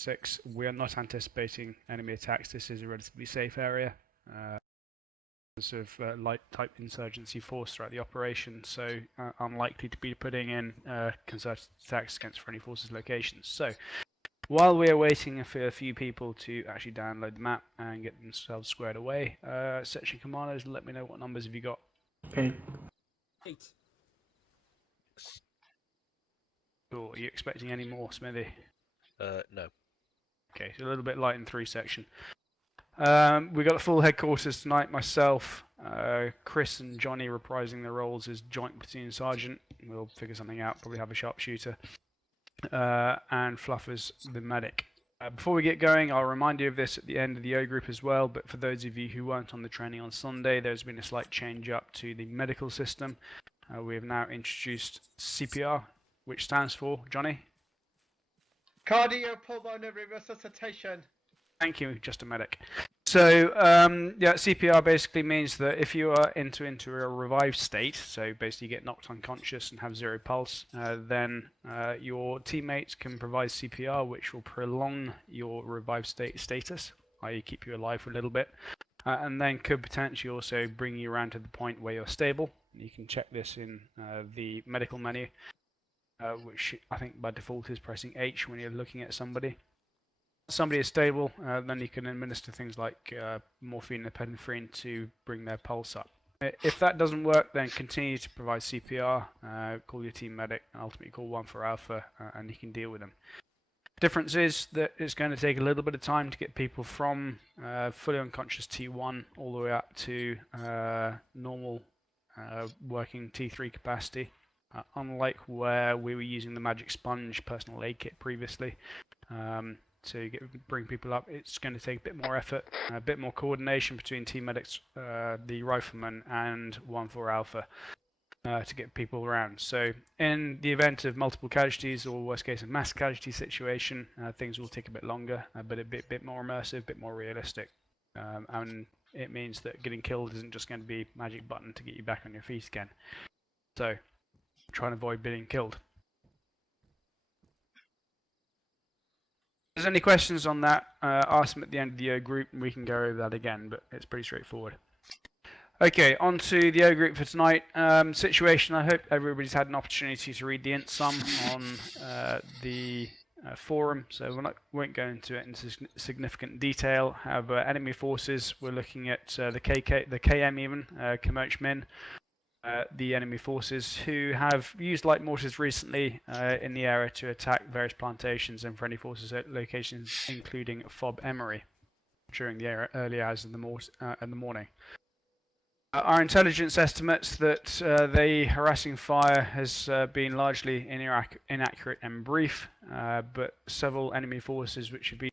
6. We are not anticipating enemy attacks. This is a relatively safe area. Sort of light type insurgency force throughout the operation, so unlikely to be putting in concerted attacks against friendly forces locations. So while we are waiting for a few people to actually download the map and get themselves squared away, section commanders, let me know what numbers have you got. 8. Cool. Are you expecting any more, Smithy? No. Okay, so a little bit light in 3 section. We got a full headquarters tonight. Myself, Chris, and Johnny reprising their roles as joint platoon sergeant. We'll figure something out. Probably have a sharpshooter. And Fluffers the medic. Before we get going, I'll remind you of this at the end of the O group as well. But for those of you who weren't on the training on Sunday, there's been a slight change up to the medical system. We have now introduced CPR, which stands for Johnny. Cardiopulmonary resuscitation. Thank you, just a medic. So, yeah, CPR basically means that if you are into a revived state, so basically you get knocked unconscious and have 0 pulse, then your teammates can provide CPR, which will prolong your revived status, i.e. keep you alive for a little bit, and then could potentially also bring you around to the point where you're stable. You can check this in the medical menu, which I think by default is pressing H when you're looking at somebody. Somebody is stable, then you can administer things like morphine and epinephrine to bring their pulse up. If that doesn't work, then continue to provide CPR, call your team medic, and ultimately call 1 for Alpha, and you can deal with them. Difference is that it's going to take a little bit of time to get people from fully unconscious T1 all the way up to normal working T3 capacity. Unlike where we were using the Magic Sponge personal aid kit previously, to bring people up, it's going to take a bit more effort, a bit more coordination between team medics, the rifleman, and 1-4 Alpha to get people around. So in the event of multiple casualties, or worst case, a mass casualty situation, things will take a bit longer, but a bit more immersive, a bit more realistic. And it means that getting killed isn't just going to be magic button to get you back on your feet again. So try and avoid being killed. If there's any questions on that, ask them at the end of the O group and we can go over that again, but it's pretty straightforward. Okay, on to the O group for tonight. Situation, I hope everybody's had an opportunity to read the INTSUM on the forum, so won't go into it in significant detail. However, enemy forces, we're looking at the KM even, Kamoch Min. The enemy forces who have used light mortars recently in the area to attack various plantations and friendly forces at locations including Fob Emery during the early hours of in the morning. Our intelligence estimates that the harassing fire has been largely inaccurate and brief, but several enemy forces which have been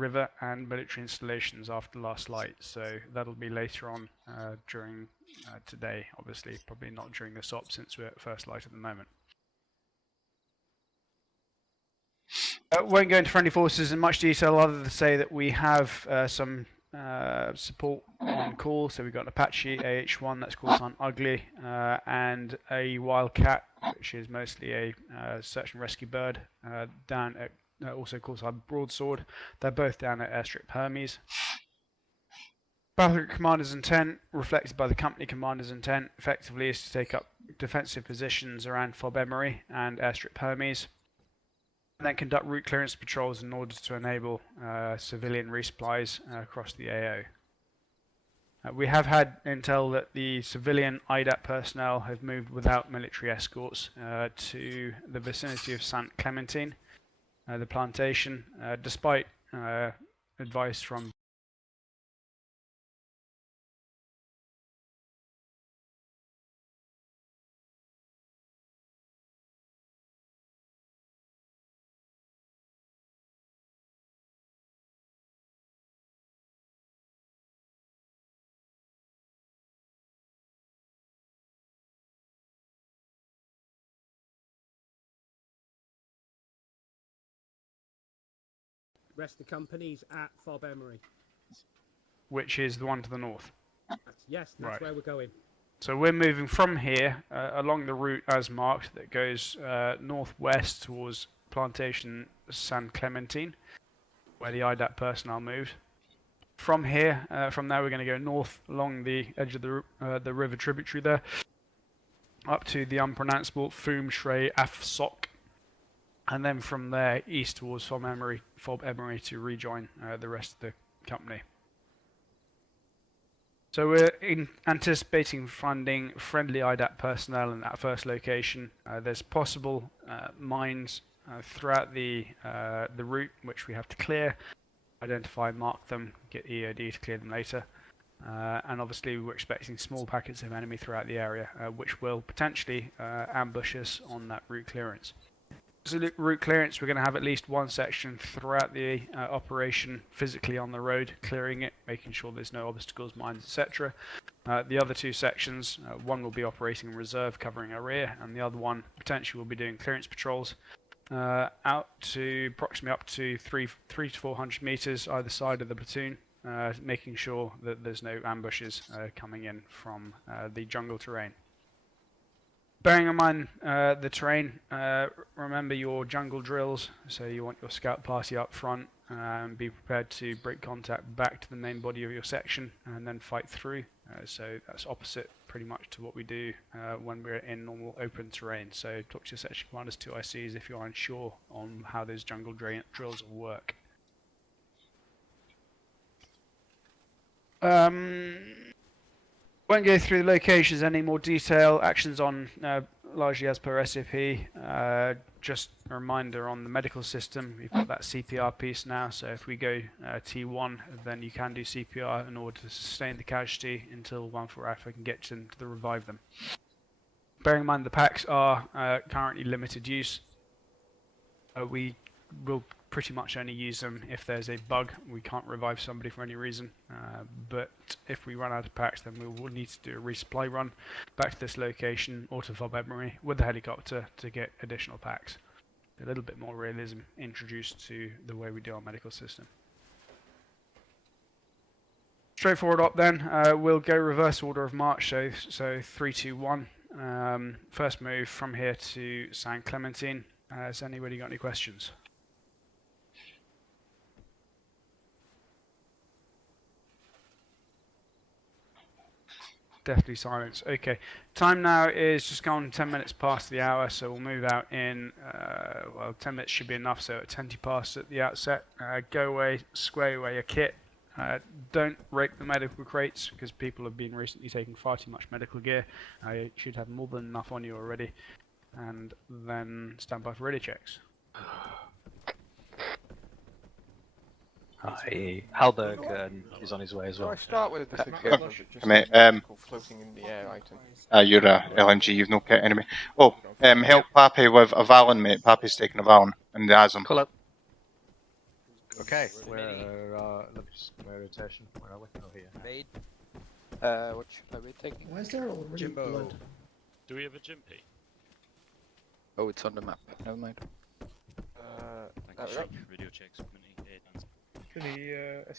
river and military installations after last light, so that'll be later on during today, obviously, probably not during the SOP since we're at first light at the moment. Won't go into friendly forces in much detail other than to say that we have some support on call, so we've got an Apache AH-1, that's call sign Ugly, and a Wildcat, which is mostly a search and rescue bird, down at also call sign Broadsword. They're both down at Airstrip Hermes. Battle Group Commander's intent, reflected by the company commander's intent, effectively is to take up defensive positions around Fob Emery and Airstrip Hermes, and then conduct route clearance patrols in order to enable civilian resupplies across the AO. We have had intel that the civilian IDAP personnel have moved without military escorts to the vicinity of St. Clementine. the plantation, despite advice from Rest of the company's at Fob Emery. which is the one to the north. Yes, that's Right. where we're going. So we're moving from here along the route as marked that goes northwest towards Plantation San Clementine, where the IDAP personnel moved. From here, from there, we're going to go north along the edge of the river tributary there, up to the unpronounceable Foum Shrey Afsok, and then from there east towards Fob Emery to rejoin the rest of the company. So we're anticipating finding friendly IDAP personnel in that first location. There's possible mines throughout the route which we have to clear, identify, mark them, get EOD to clear them later. And obviously we're expecting small packets of enemy throughout the area, which will potentially ambush us on that route clearance. So route clearance, we're going to have at least one section throughout the operation physically on the road, clearing it, making sure there's no obstacles, mines, etc. The other two sections, one will be operating in reserve, covering our rear, and the other one potentially will be doing clearance patrols out to approximately up to 300 to 400 meters either side of the platoon, making sure that there's no ambushes coming in from the jungle terrain. Bearing in mind the terrain, remember your jungle drills, so you want your scout party up front, and be prepared to break contact back to the main body of your section and then fight through. So that's opposite pretty much to what we do when we're in normal open terrain. So talk to your section commanders, 2 ICs, if you're unsure on how those jungle drills will work. Won't go through the locations any more detail. Actions on largely as per SAP. Just a reminder on the medical system. We've got that CPR piece now. So if we go T1, then you can do CPR in order to sustain the casualty until 1-4 Alpha can get to revive them. Bearing in mind the packs are currently limited use. We will pretty much only use them if there's a bug. We can't revive somebody for any reason, but if we run out of packs, then we will need to do a resupply run back to this location or to Fob Emery with the helicopter to get additional packs. A little bit more realism introduced to the way we do our medical system. Straightforward op then. We'll go reverse order of march, so 3, 2, 1. First move from here to San Clementine. Has anybody got any questions? Deathly silence. Okay. Time now is just gone 10 minutes past the hour, so we'll move out in, well, 10 minutes should be enough, so at 20 past at the outset. Go away, square away your kit. Don't rake the medical crates, because people have been recently taking far too much medical gear. You should have more than enough on you already. And then stand by for radio checks. Halberg is on his way as well. I start with the floating in the air item. You're a LMG, you've no kit anyway. Oh, help Pappy with a Valen, mate. Pappy's taking a Valen, and he has him. Call up. Okay. Where rotation? Where are we? Oh, here. Made. What should I be taking? Why is there already Jimbo. blood? Do we have a Jimpy? Oh, it's on the map. Never mind. Radio checks.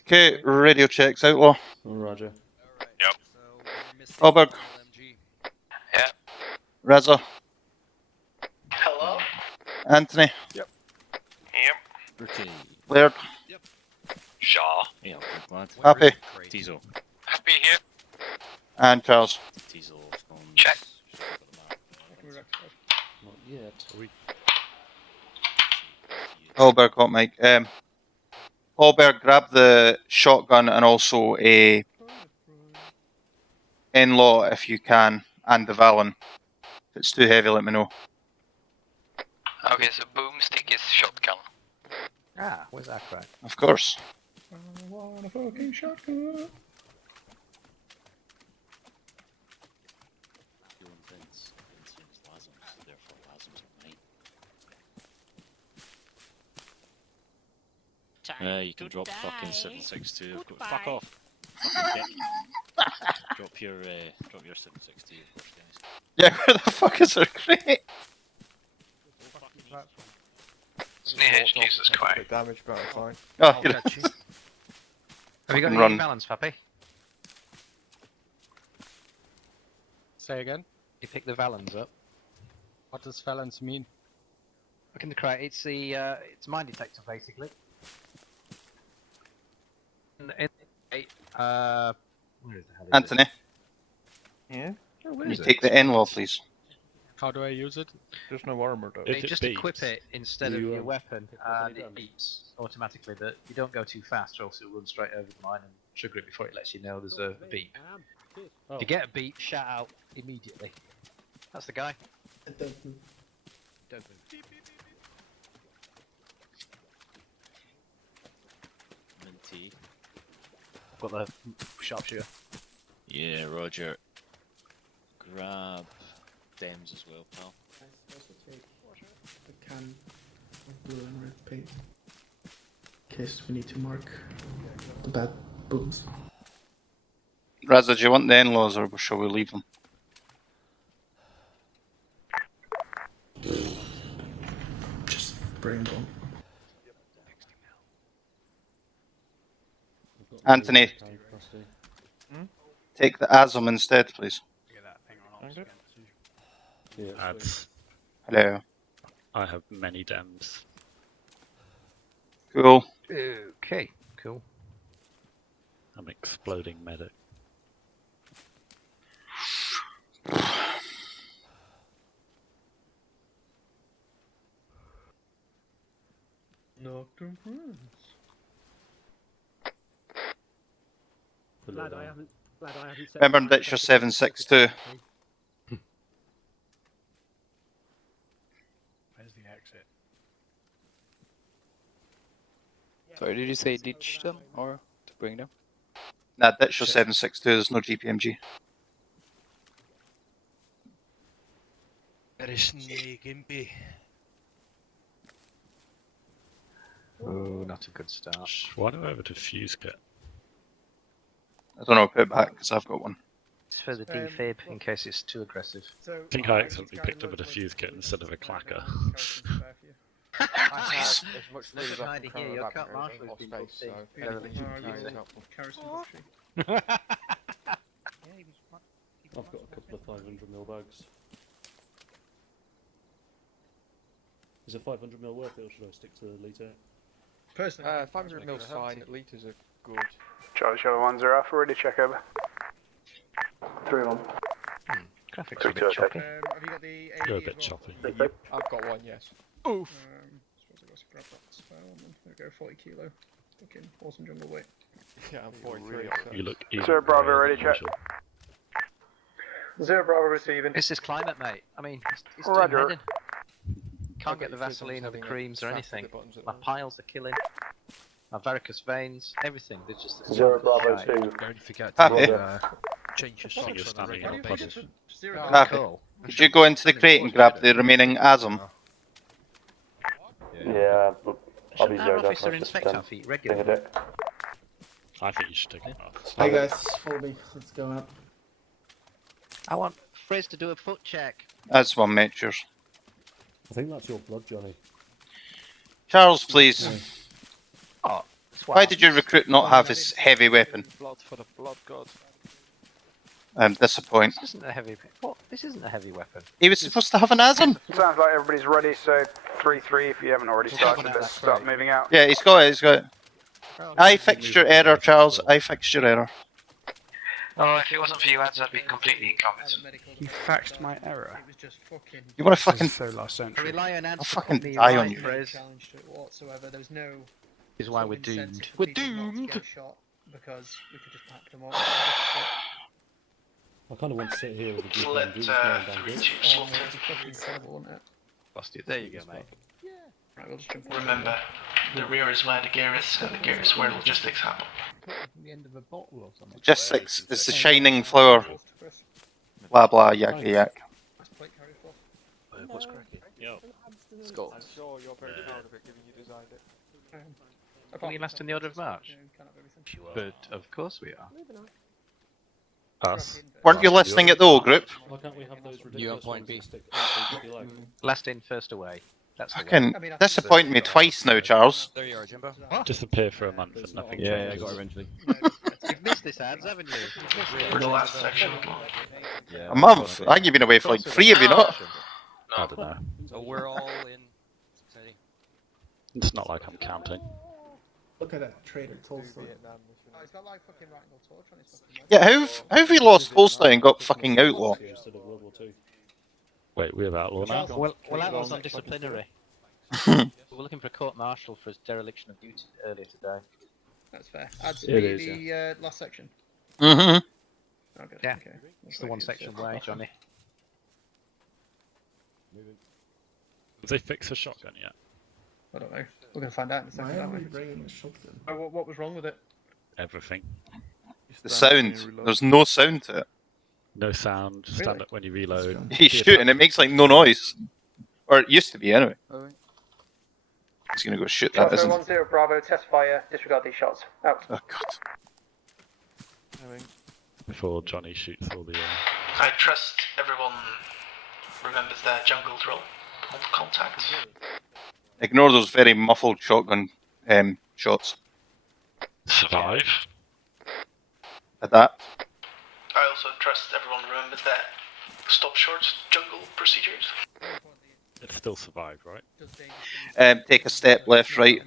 Okay, radio checks, Outlaw. Roger. Yep. Halberg. Yeah. Reza. Hello? Anthony. Yep. Routine. Laird. Shaw. Yeah, glad. Happy. Diesel. Happy here. And Charles. Diesel. Check. Not yet. Halberg, hot mic. Halberg, grab the shotgun and also a in-law if you can, and the Valen. If it's too heavy, let me know. Okay, so boomstick is shotgun. Ah, where's that crack? Of course. I want a fucking shotgun. You're on Vince. Vince owns Lazarus, therefore Lazarus mine. You can drop fucking 762. Fuck off. Fucking dick. drop your 762, of course, guys. Yeah, where the fuck is our crate? It's near HQ's, it's quiet. Bit damage, but I'm fine. Oh, I'll you're catch you. Have you got Fucking any run. balance, Pappy? Say again? You pick the Valens up. What does Valence mean? Look in the crate. It's the it's mine detector basically. Where the hell is it? Anthony, Yeah? Oh, where can you is it? take the N-law, please? How do I use it? There's no armor though. If You it just beeps, equip it instead of you, your weapon, pick up and any it beeps automatically. That you don't go too fast, or else it'll run straight over the mine and trigger it before it lets you know there's a beep. Oh. If you get a beep, shout out immediately. That's the guy. Don't move. Minty. I've got the sharpshooter. Yeah, Roger. Grab Dems as well, pal. Also take a can of blue and red paint in case we need to mark the bad booms. Raza, do you want the N-laws or shall we leave them? Just bring them. Anthony, take the ASM instead, please. Get that thing on ops again. Ads. Hello. I have many Dems. Cool. Okay, cool. I'm exploding medic. Nocturne Prince. Glad I haven't set Remember, my that's your detector 762. Where's the exit? Sorry, did you say ditch them or to bring them? Nah, that's your 762, there's no GPMG. There is no gimpy. Oh, not a good start. Why do I have a diffuse kit? I don't know, put it back, because I've got one. It's for the defib in case it's too aggressive. So, I think I accidentally picked up a diffuse kit instead of a clacker. I have as much food as I Hiding can here, cover your without cut running marshal out has of been space, booked so in. anything you can use is helpful. I've got a couple of 500ml bags. Is a 500ml worth it or should I stick to the litre? Personally, 500ml fine, litres are good. Charlie Shadow 1-0 Alpha, ready, check over. 3-1. Graphics are a bit choppy. Have you got the AD You're a as bit well? choppy. I've got one, yes. Suppose I got to grab that spare one then. There we go, 40 kilo. Fucking awesome jungle weight. Yeah, I'm 43. You look even Sir, Bravo, grayer ready, than check. usual. 0 Bravo receiving. It's this climate, mate. I mean, it's Roger. doing heading. Can't get the Vaseline or the creams or anything. My piles are killing. My varicose veins, everything. There's just 0 Bravo shite. 2. Don't forget Happy. to change your I think you're socks on a standing regular up, You buddy. basis. 0 Oh, Happy. cool. Could you go into the crate and grab the remaining ASM? Yeah, but I'll be Shouldn't our 0 officer inspect our feet regularly? I think you should take it off. Hey guys, follow me. Let's go out. I want Frizz to do a foot check. That's one, mate, cheers. I think that's your blood, Johnny. Charles, please. Oh, Why did your recruit not have his heavy weapon? Blood for the blood god. Disappoint. This isn't a heavy. What? This isn't a heavy weapon. He was supposed to have an ASM. Sounds like everybody's ready, so 3-3 if you haven't already Just started, open let's that start crate. moving out. Yeah, he's got it, he's got it. I fixed your error, Charles. I fixed your error. Oh, if it wasn't for you ads, I'd be completely incompetent. You faxed my error. It was just fucking. You want to This fucking... is so last I century. rely on Ant I'll to fucking put me die on right, you. Frizz. Challenge to it whatsoever. There was no. This is why sort we're of incentive doomed. for We're people not to doomed. get a shot because we could just pack them up. I kind of want to sit here with the group Let and do this man down 3 good. 2 Oh, slot it'd be fucking incredible, wouldn't it? Busted. There you go, mate. Right, we'll just jump in. Remember, The rear is where the gear is, and the gear is where logistics happen. The end of a bottle or something. Logistics is the shining flower. Blah blah yak yak. What's cracking? Yo. Skulls. I'm sure you're very proud of it, given you designed it. Are we last in the order of March? But of course we are. Us. Weren't you listening at the O group? Why can't we have those You on ridiculous point ones B? that stick out the leg? Last in, first away. That's the way. Fucking disappoint me twice now, Charles. There you are, Jimbo. Disappear for a month and nothing changes. eventually. You've missed this ads, haven't you? For the last section. A month? I think you've been away for like 3, have you not? I don't know. So we're all in. City. It's not like I'm counting. Look at that traitor Tolstoy. Yeah, how have we lost Tolstoy and got fucking outlaw? Instead of World War II. Wait, we have outlaw now? Well, that was on disciplinary. We were looking for a court martial for his dereliction of duty earlier today. That's fair. Add It to is, the last section. Mm-hmm. Oh, good. Yeah. Okay. It's the one section away, Johnny. Have they fixed the shotgun yet? I don't know. We're gonna find out in a Why second, are aren't we we? bringing a shotgun? Oh, what was wrong with it? Everything. The sound. There's no sound to it. No sound, stand Really? up when you reload. He's shooting, it makes like no noise. Or it used to be anyway. Alright. He's gonna go shoot that, isn't he? 10 Bravo, test fire, disregard these shots. Out. Oh god. Before Johnny shoots all the... I trust everyone remembers their jungle drill. On contact. Ignore those very muffled shotgun shots. Survive. At that. I also trust everyone remembers their stop short jungle procedures. It's still survive, right? Take a step left, right.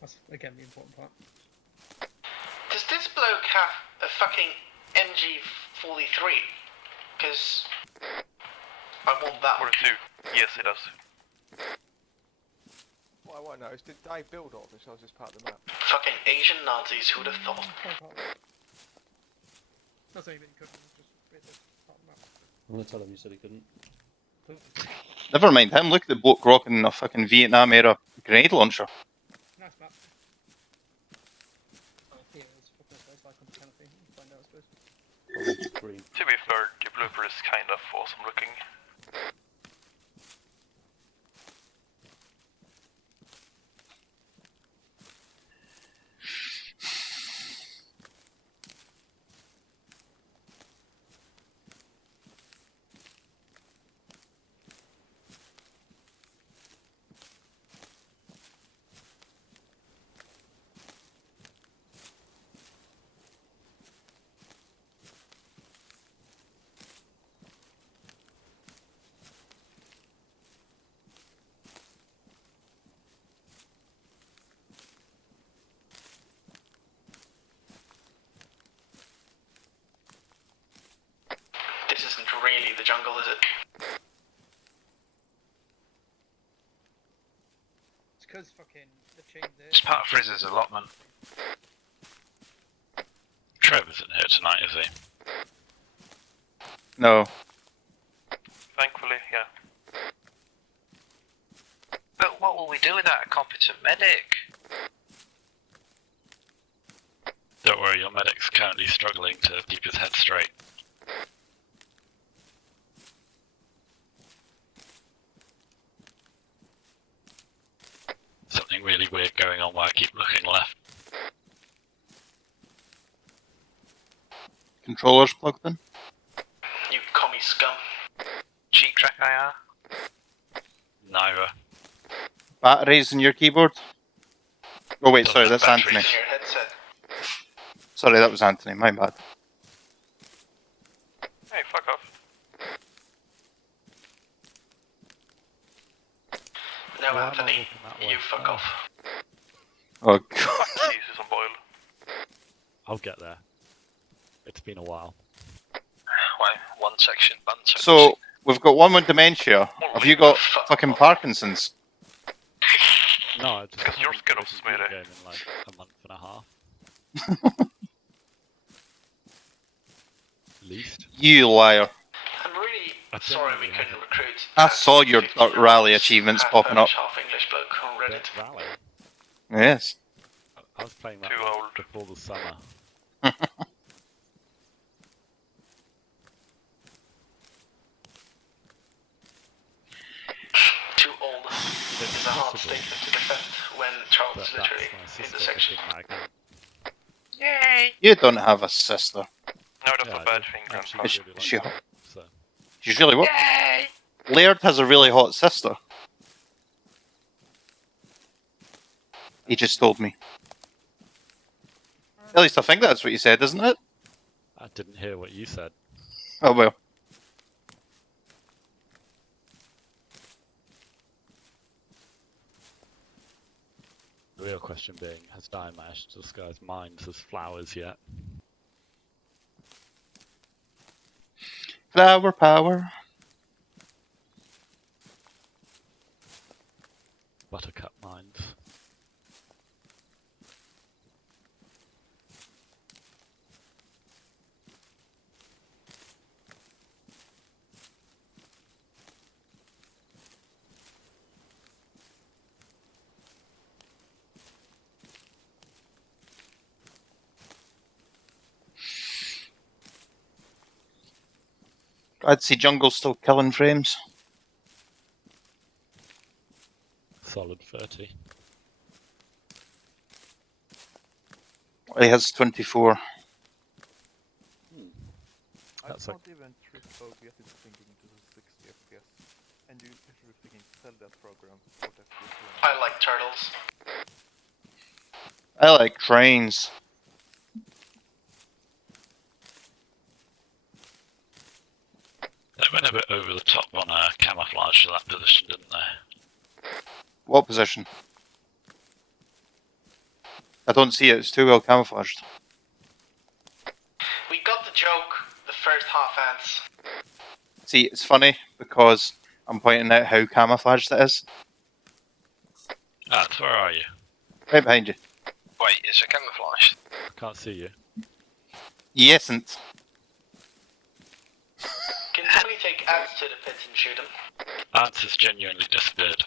That's again the important part. Does this bloke have a fucking MG43? Because I want that. 42. Yes, it does. What I want to know is, did I build all this, or was this part of the map? Fucking Asian Nazis, who'd have thought? Not saying that you couldn't, just read this part of the map. I'm gonna tell him you said he couldn't. Never mind him, look at the bloke rocking a fucking Vietnam era grenade launcher. Nice map. Here, it's fucking place like on the canopy. You can find out, I suppose. Green. To be fair, your blooper is kind of awesome looking. This isn't really the jungle, is it? It's because fucking the chain there. It's part of Frizz's allotment. Trev isn't here tonight, is he? No. Thankfully, yeah. But what will we do without a competent medic? Don't worry, your medic's currently struggling to keep his head straight. Something really weird going on while I keep looking left. Controllers plugged in? You commie scum. Cheap track IR. Neither. Batteries in your keyboard? Oh wait, sorry, that's Batteries Anthony. in your headset. Sorry, that was Anthony, my bad. Hey, fuck off. No, Anthony, you fuck off. Oh god. Fuck Jesus on boil. I'll get there. It's been a while. Why? One section, one section. So, we've got one with dementia. Have you got fucking Parkinson's? No, I just Because you're haven't scared played of this video Smitty. game in like a month and a half. At least. You liar. I'm really Sorry, we couldn't recruit. I saw your rally achievements popping up. Half English bloke on Reddit. Rally. Yes. I was playing that Too one old. before the summer. Too old is a hard statement to defend when Charles is literally in the section. Yay! You don't have a sister. No, that's Yeah, a bad I thing, do. Actually, Grandpa. really She- like that, so. She's really what? Yay! Laird has a really hot sister. He just told me. At least I think that's what you said, isn't it? I didn't hear what you said. Oh well. The real question being, has Diane managed to disguise mines as flowers yet? Flower power. Buttercup mines. I'd see Jungle still killing frames. Solid 30. He has 24. That's like even triple get it thinking to 60 FPS, and you literally thinking sell that program. I like turtles. I like trains. They went a bit over the top on camouflage to that position, didn't they? What position? I don't see it, it's too well camouflaged. We got the joke the first half ants. See, it's funny because I'm pointing out how camouflaged it is. Where are you? Right behind you. Wait, is it camouflaged? Can't see you. He isn't. Can somebody take ants to the pit and shoot them? Ants has genuinely disappeared.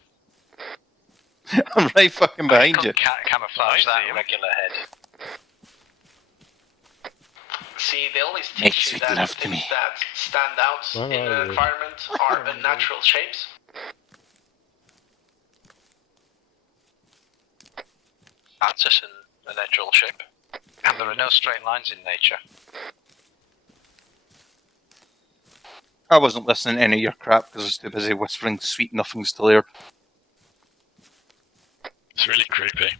I'm right fucking behind you. Camouflage that regular head. See, the only Make tissue sweet love to me. that stand out Where in are an you? environment are unnatural shapes. Ants is in a natural shape. And there are no straight lines in nature. I wasn't listening to any of your crap because I was too busy whispering sweet nothings to Laird. It's really creepy.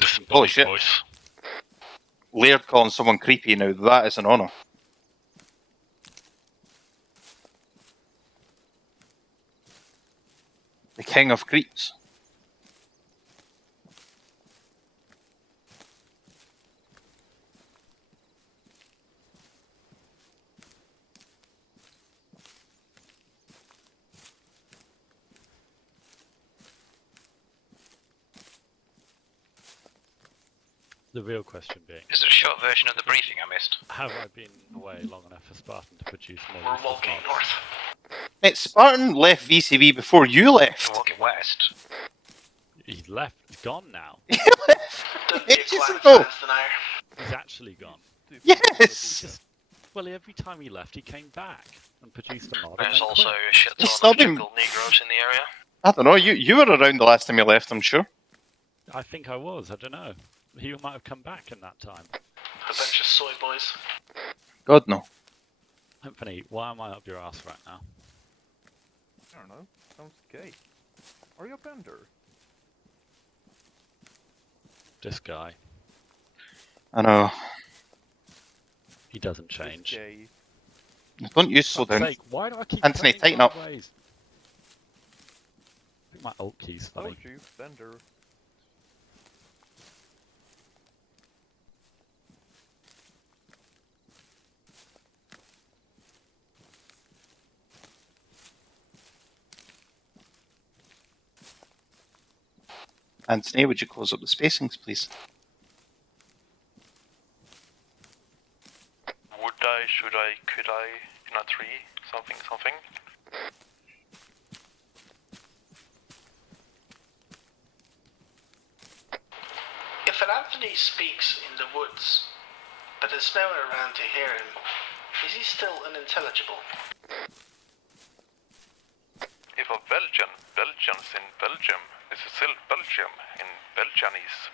Listen, Holy shit. voice. Laird calling someone creepy now, that is an honour. The king of creeps. The real question being, Is there a short version of the briefing I missed? have I been away long enough for Spartan to produce more We're useful walking mods? north. Mate, Spartan left VCB before you We're left. walking west. He's left. He's gone now. Don't be a Ages climate ago. science denier. He's actually gone. Yes! Well, every time he left, he came back and produced a mod. and There's then also quit. a shit ton Stop of him. jungle Negroes in the area. I don't know, you were around the last time you left, I'm sure. I think I was. I don't know. He might have come back in that time. A bunch of soy boys. God, no. Anthony, why am I up your ass right now? I don't know. Sounds gay. Are you a bender? This guy. I know. He doesn't change. Gay. Don't you slow Fuck's down. sake, why do I keep Anthony, turning tighten up. sideways? I think my alt key's funny. Told you, bender. Anthony, would you close up the spacings, please? Would I, should I, could I, in a tree, something, something. If an Anthony speaks in the woods, but there's no one around to hear him, is he still unintelligible? If a Belgians in Belgium, is it still Belgium in Belgianese?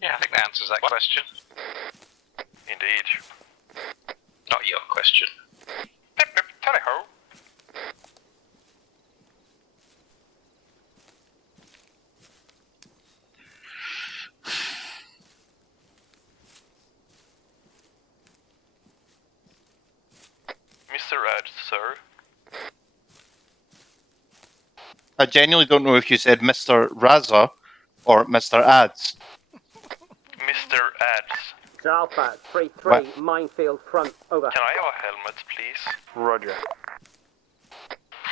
Yeah, I think that answers that question. Indeed. Not your question. Pip pip, tally-ho. Mr. Ed, sir. I genuinely don't know if you said Mr. Raza or Mr. Ads. Mr. Ads. Sir Alpha, 3-3, What? minefield front, over. Can I have a helmet, please? Roger.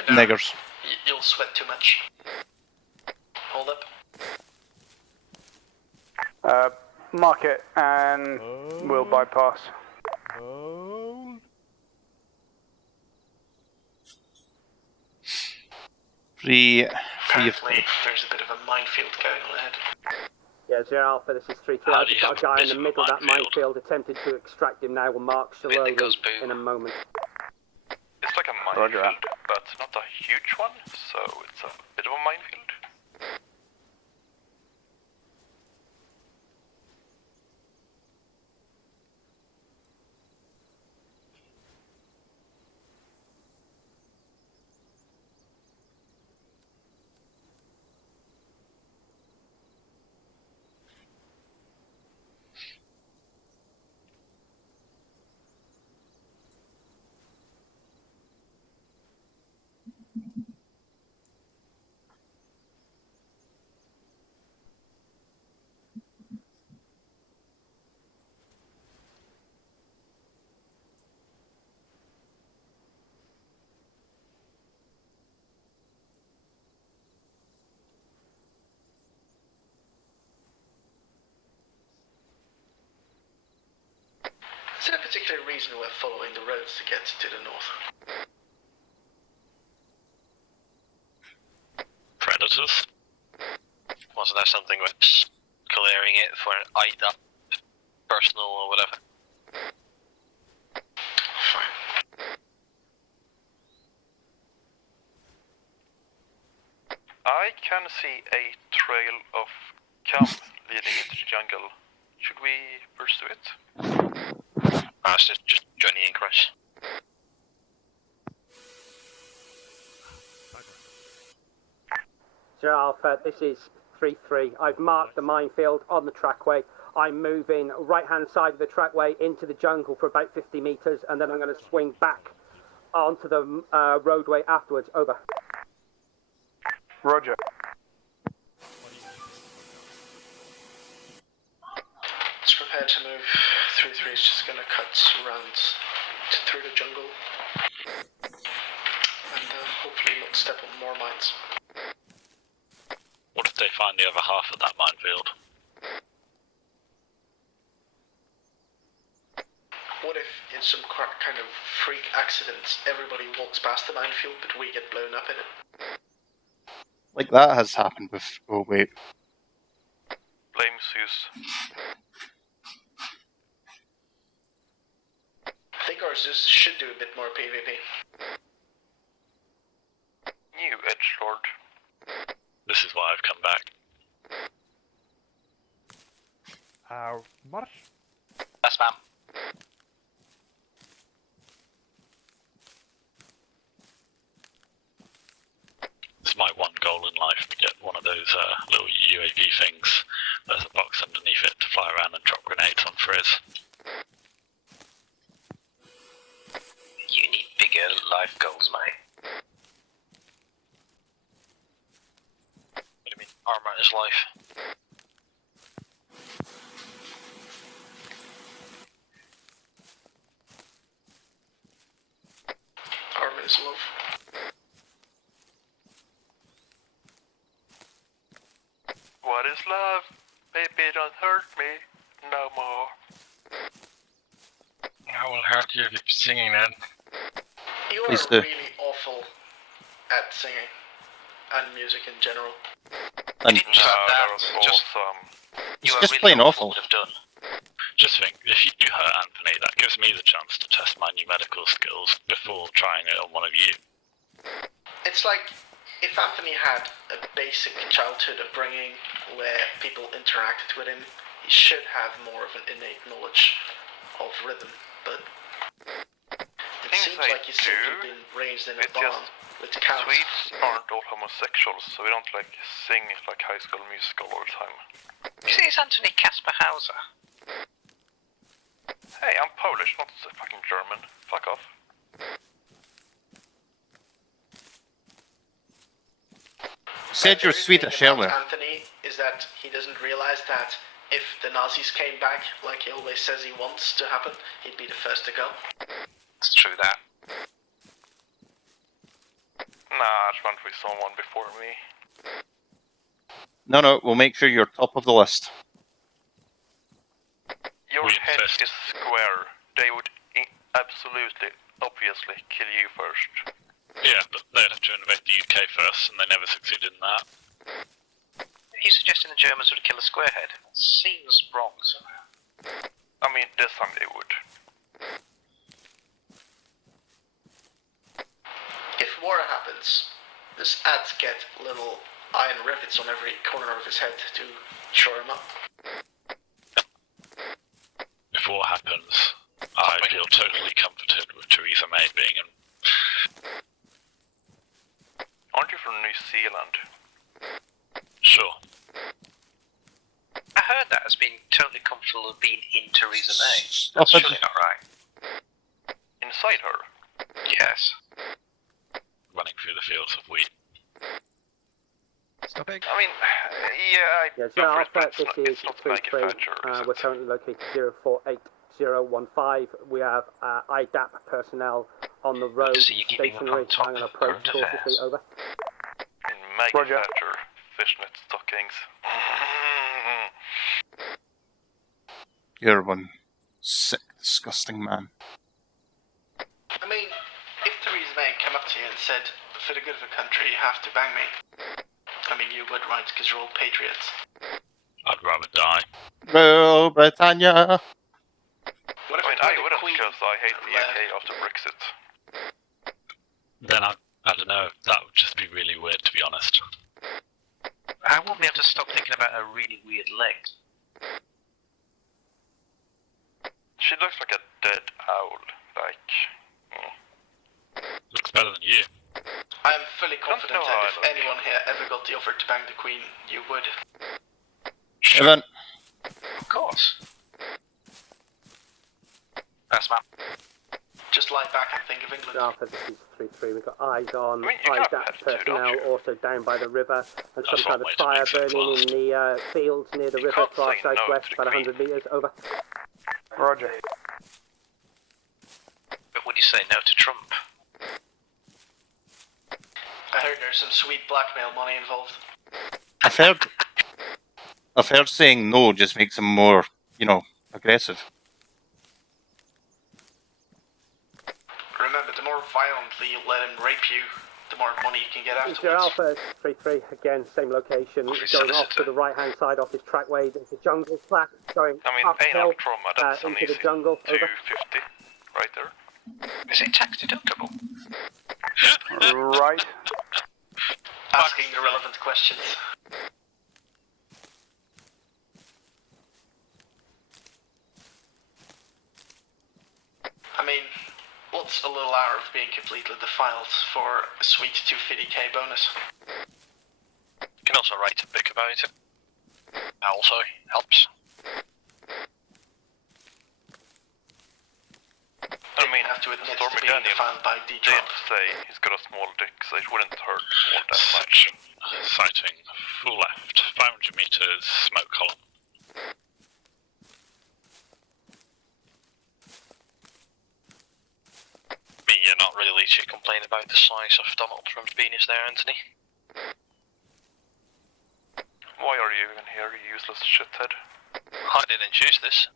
No, Niggers. You'll sweat too much. Hold up. Mark it and we'll bypass. Free of... Apparently, there's a bit of a minefield going on ahead. Yeah, Sir Alpha, this is 3-3. How I've do you got a have guy in bit the of a middle of that minefield? minefield attempting to extract him now. We'll mark slowly goes boom. in a moment. It's like a minefield, but not a huge one, so it's a bit of a minefield. Is there a particular reason we're following the roads to get to the north? Predators? Wasn't there something with clearing it for an IDA personal or whatever? Fine. I can see a trail of cum leading into the jungle. Should we pursue it? It's just Johnny and Chris. Sir Alpha, this is 3-3. I've marked the minefield on the trackway. I'm moving right-hand side of the trackway into the jungle for about 50 meters, and then I'm going to swing back onto the roadway afterwards. Over. Roger. Let's prepare to move. 3-3 is just going to cut around through the jungle. And hopefully not step on more mines. What if they find the other half of that minefield? What if, in some kind of freak accident, everybody walks past the minefield, but we get blown up in it? Like that has happened before. Oh, wait. Blame Zeus. I think our Zeus should do a bit more PvP. New edgelord. This is why I've come back. March. That's spam. It's my one goal in life to get one of those little UAV things. There's a box underneath it to fly around and drop grenades on Frizz. You need bigger life goals, mate. What do you mean, armor is life? Armor is love. What is love? Baby, don't hurt me no more. I will hurt you if you keep singing that. You are Please do. really awful at singing and music in general. And No, that was awesome. he's just plain awful. Just think, if you hurt Anthony, that gives me the chance to test my new medical skills before trying it on one of you. It's like if Anthony had a basic childhood upbringing where people interacted with him, he should have more of an innate knowledge of rhythm, but it seems like he's simply been raised in a barn with cows. Swedes aren't all homosexuals, so we don't like sing like High School Musical all the time. Is Anthony Casper Hauser? Hey, I'm Polish, not fucking German. Fuck off. Said you're Swedish earlier. Anthony is that he doesn't realize that if the Nazis came back, like he always says he wants to happen, he'd be the first to go. It's true that. Nah, it's meant to be someone before me. No, we'll make sure you're top of the list. Your head is square. They would absolutely, obviously kill you first. Yeah, but they'd have to invade the UK first, and they never succeeded in that. Are you suggesting the Germans would kill a squarehead? Seems wrong somehow. I mean, this time they would. If war happens, does Ads get little iron rivets on every corner of his head to shore him up? If war happens, I feel totally comforted with Theresa May being in. Aren't you from New Zealand? Sure. I heard that as being totally comfortable with being in Theresa May. Stop That's it. surely not right. Inside her? Yes. Running through the fields of wheat. Stop it. I mean, yeah, Yeah, go Zero for it, but Alpha, this is it's not 3-3. Maggie Thatcher, is We're it? currently located 048015. We have IDAP personnel on the road, So you're keeping up stationary. on top I'm going to of approach current cautiously. affairs. Over. In Maggie Thatcher, fishnet stockings. You're one sick, disgusting man. I mean, if Theresa May came up to you and said, for the good of the country, you have to bang me. I mean, you would, right, because you're all patriots. I'd rather die. Rule Britannia! What if I mean, it were I the wouldn't, Queen because I hate the left? UK after Brexit. Then I don't know, that would just be really weird, to be honest. I won't be able to stop thinking about her really weird legs. She looks like a dead owl, like... Looks better than you. I am fully confident know that how I if look. anyone here ever got the offer to bang the Queen, you would. Evan, Of course. That's map. Just lie back and think of England. Zero Alpha, this is 3-3. We've got eyes on I mean, you got IDAP pets too, don't personnel, you? also down by the river, and some That's kind one of way to fire make things burning last. in the fields near the You river can't to our say no southwest, to the about 100 Queen. metres. Over. Roger. But would you say no to Trump? I heard there's some sweet blackmail money involved. I've heard saying no just makes him more, aggressive. Remember, the more violently you let him rape you, the more money you can get Zero afterwards. Alpha 3-3, again, same location, going off to the right-hand side off this trackway. There's a jungle track going I mean, uphill anal trauma, that's an into the easy jungle. Over. 250, right there. Is it tax deductible? Right. Asking the relevant questions. I mean, what's a little hour of being completely defiled for a sweet 250k bonus? You can also write a book about it. That also helps. I mean, have to admit Stormy to being Daniels defiled by did D-Trump. say he's got a small dick, so it wouldn't hurt all that much. Section. Sighting. Full left. 500 meters. Smoke column. I mean, you're not really too complaining about the size of Donald Trump's penis there, Anthony. Why are you even here, you useless shithead? I didn't choose this.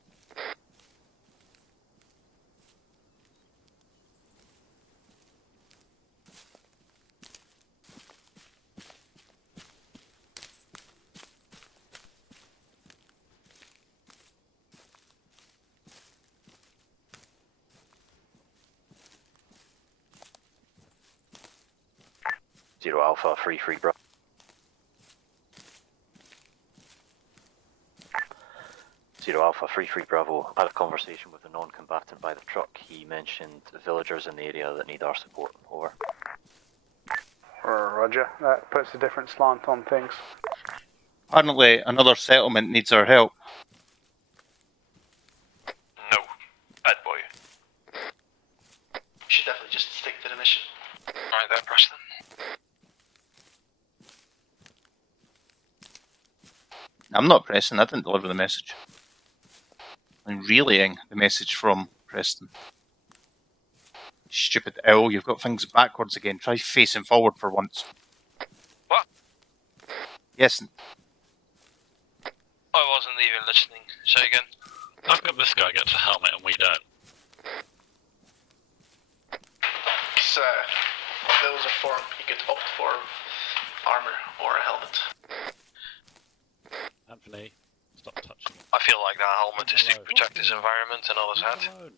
Zero Alpha, free Bravo. Zero Alpha, free Bravo. I had a conversation with a non-combatant by the truck. He mentioned villagers in the area that need our support. Over. Roger. That puts a different slant on things. Apparently, another settlement needs our help. No, bad boy. You should definitely just stick to the mission. Alright then, Preston. I'm not pressing, I didn't deliver the message. I'm relaying the message from Preston. Stupid owl, you've got things backwards again. Try facing forward for once. What? Yes. I wasn't even listening. Say again. I've got this guy gets a helmet and we don't. So, if there was a form, you could opt for armor or a helmet. Anthony, stop touching it. I feel like that helmet is to protect his environment and others' head.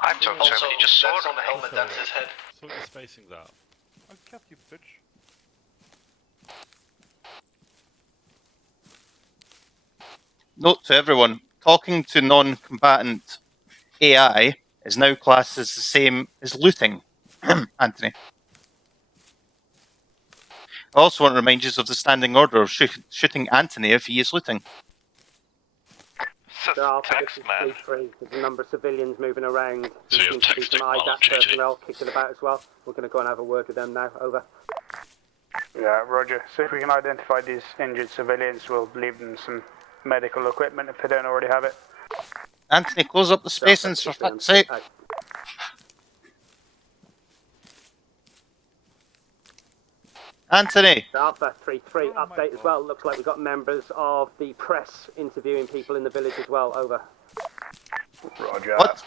I'm talking to him and he just saw that's it on the helmet, that's his head. Sort your spacings out. I kept you, bitch. Note to everyone, talking to non-combatant AI is now classed as the same as looting. Anthony. I also want to remind you of the standing order of shooting Anthony if he is looting. Text, man. There's a number of civilians moving around. So there seems to be some IDAP personnel kicking about as well. We're going to go and have a word with them now. Over. Yeah, Roger. So if we can identify these injured civilians, we'll leave them some medical equipment if they don't already have it. Anthony, close up the spacings for fuck's sake. Anthony! Alpha 3-3 update as well. Looks like we've got members of the press interviewing people in the village as well. Over. Roger. What?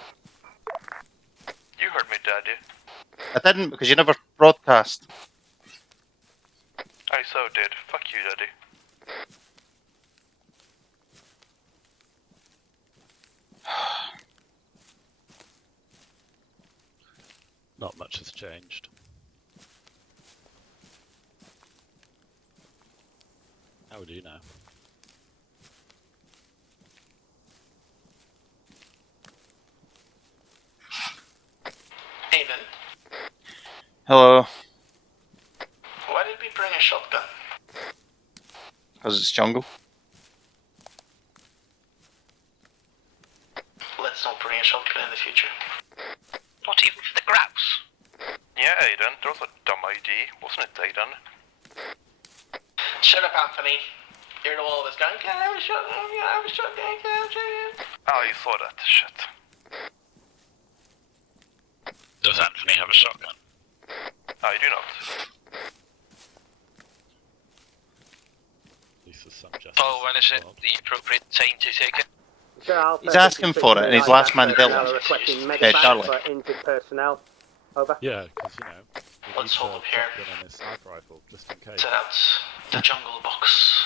You heard me, Daddy. I didn't because you never broadcast. I so did. Fuck you, Daddy. Not much has changed. How would you know? Aiden, Hello. why did we bring a shotgun? Because it's jungle. Let's not bring a shotgun in the future. Not even for the grouse. Yeah, Aiden, that was a dumb idea, wasn't it, Aiden? Shut up, Anthony. You're the one always going, can I have a shotgun? Can I have a shotgun? Can I have a shotgun? Oh, you saw that shit. Does Anthony have a shotgun? I do not. Oh, when is it the appropriate time to take it? He's asking for it, and his last man built it. Yeah, Charlie. For injured personnel. Over. Yeah, because you know. Let's hold up here. On his sniper rifle, just in case. Set out the jungle box.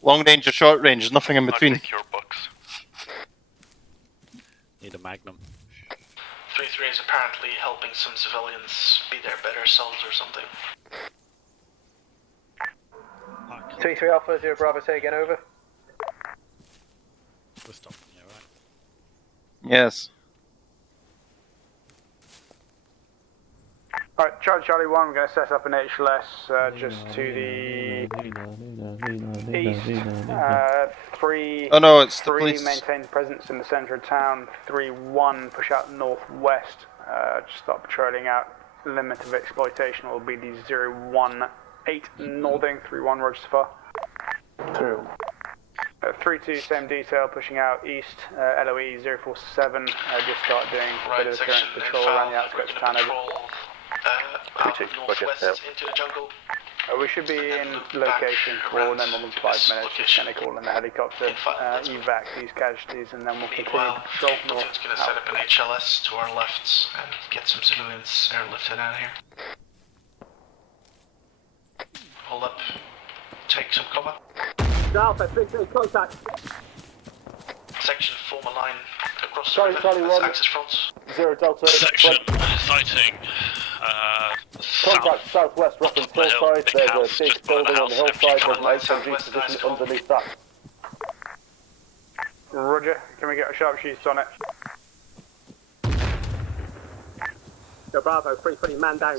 Long range or short range, nothing in between. Your box. Need a magnum. 3-3 is apparently helping some civilians be their better selves or something. 3-3 Alpha 0 Bravo, say again, over. We're stopping here, right? Yes. Alright, Charlie 1, we're going to set up an HLS just to the east. 3, Oh no, it's the 3 police. maintain presence in the centre of town. 3-1 push out northwest. Just start patrolling out. Limit of exploitation will be the 018 northing. 3-1 roger so far. True. 3-2 same detail pushing out east. LOE 047. Just start doing a bit of the current patrol around the outskirts of town. Northwest into the jungle. We should be in location for no more than 5 minutes. Just going to call in the helicopter, evac these casualties, and then we'll continue the patrol north. Platoon's going to set up an HLS to our left and get some civilians airlifted out of here. Hold up. Take some cover. Alpha 3-3 contact. Section, form a line across the Charlie river. 1. Axis fronts. 0 Delta. Section, sighting. contact southwest reference hillside. There's a big building on the hillside. There's an HMG position underneath that. Roger. Can we get a sharpshooter on it? Yo, Bravo, 3-3, man down.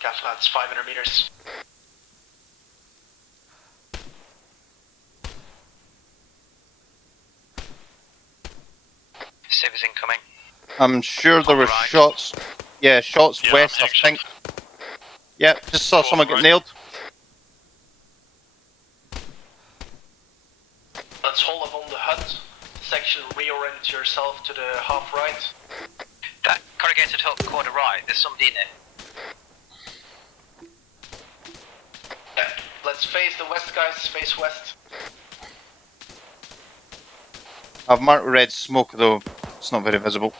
Gas lads, 500 meters. Civs incoming. I'm sure there were shots. Yeah, shots west, I think. Yeah, just saw someone get nailed. Let's hold up on the hut. Section, reorient yourself to the half right. That corrugated hut corner right, there's somebody in it. Yeah, let's face the west, guys. Face west. I've marked red smoke though. It's not very visible.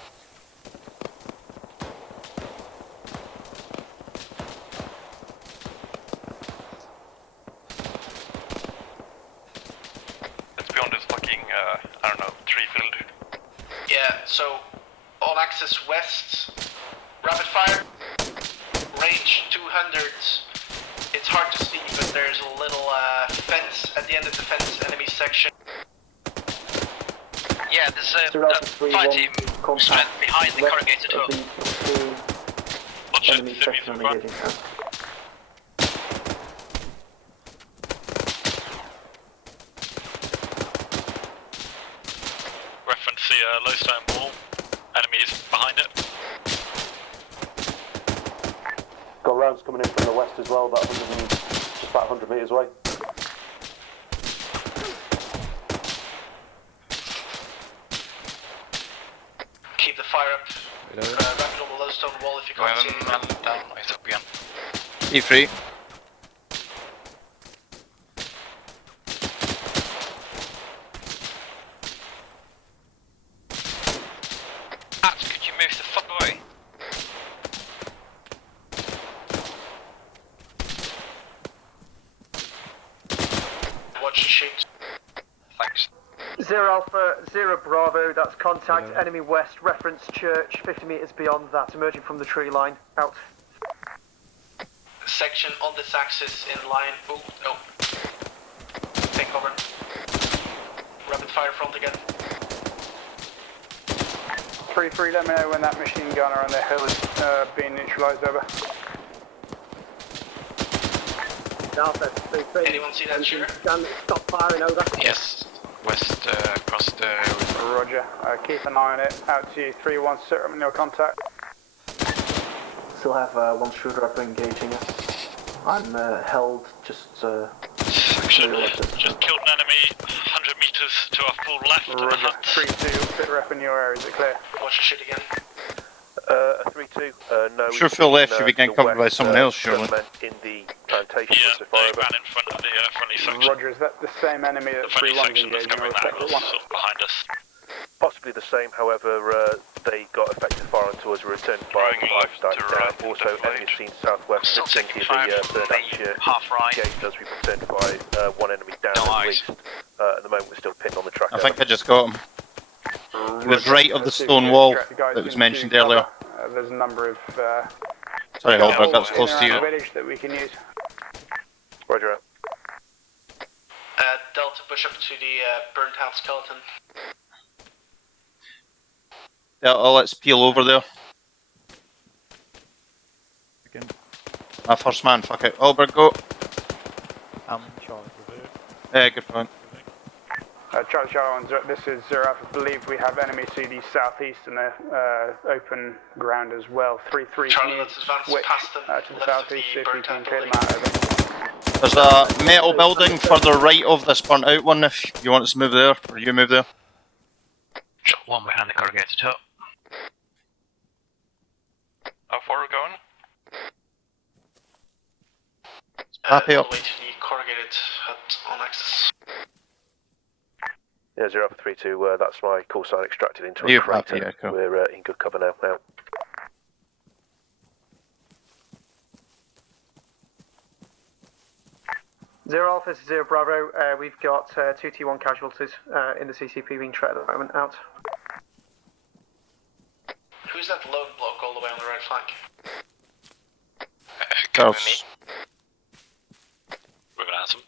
It's beyond this fucking, I don't know, tree field. Yeah, so on axis west, rapid fire, range 200. It's hard to see, but there's a little fence at the end of the fence, enemy section. Yeah, there's a fire team strength behind the corrugated hut. Enemy section engaging south. Reference the low stone wall. Enemies behind it. Got rounds coming in from the west as well, about 100 just about 100 metres away. Keep the fire up. Rapid on the low stone wall if you can't see anything. Down, it's up again. E3. Ats, could you move the fuck away? Watch the shoot. Thanks. 0 Alpha, 0 Bravo, that's contact, enemy west, reference church, 50 metres beyond that, emerging from the tree line, out. Section on this axis in line. Oh, no. Take cover. Rapid fire front again. 3-3, let me know when that machine gunner on the hill is being neutralised, over. Alpha, 3-3. Anyone see that shooter? Gun, stop firing, over. Yes, west across the... Roger, keep an eye on it. Out to you, 3-1, sit on your contact. Still have one shooter up engaging us. I'm held just Section, just killed an enemy 100 meters to our full left. Roger, 3-2, sit rep in your area, is it clear? Watch the shoot again. 3-2, no. I'm sure full left should be getting covered by someone else, surely. In the plantation, Yeah, they ran in front of the friendly section. Roger, is that the same enemy that The friendly 3-1's section that's engaging, or covering a that separate was one? sort of behind us. Possibly the same, however, they got effective fire onto us, returned fire Throwing to left to right, also, enemy seen southwest, Still vicinity of 65 the from the half right. gate as we returned by one enemy down No at eyes. least. At the moment, we're still pinned on the track. I think I just got him. He was right of the stone wall that was mentioned earlier. There's a number of Sorry, Holbrook, that's close to in you. the village that we can use. Roger. Delta push up to the burnt out skeleton. Yeah, let's peel over there. My first man, fuck it. Holbrook, go. I'm in charge. Good point. Charlie, this is 0 Alpha. I believe we have enemies to the southeast and the open ground as well. 3-3, Charlie, can you let's advance switch past them. to the Left of southeast, the see if we burnt can out clear them building. out, over. There's a metal building further right of this burnt out one if you want us to move there, or you move there. Shot one behind the corrugated hut. How far are we going? Happy All up. the way to the corrugated hut on axis. Yeah, 0 Alpha 3-2, that's my call sign extracted into a You crater. happy, yeah, cool. We're in good cover now. Zero Alpha, this is Zero Bravo. We've got 2 T1 casualties in the CCP being treated at the moment. Out. Who's that load block all the way on the right flank? Charles. With an atom.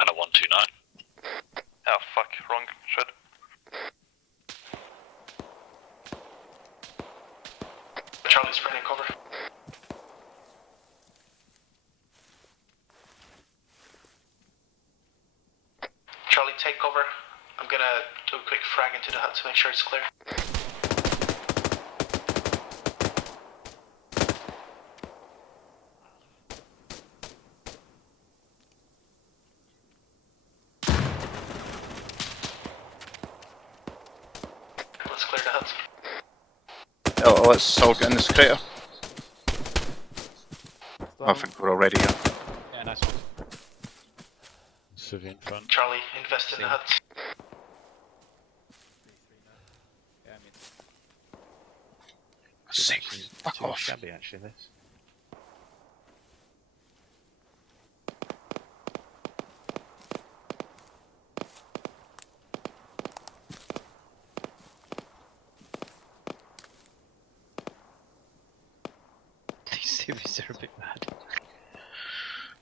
And a 129. Oh fuck, wrong shit. Charlie's spreading cover. Charlie, take cover. I'm gonna do a quick frag into the hut to make sure it's clear. Let's clear the hut. Oh, let's all get in this crater. I think we're already here. Yeah, nice one. Civvy in front. Charlie, invest in the hut. Yeah, I mean. Sick. Fuck Too off. shabby, actually, this. These civvies are a bit mad.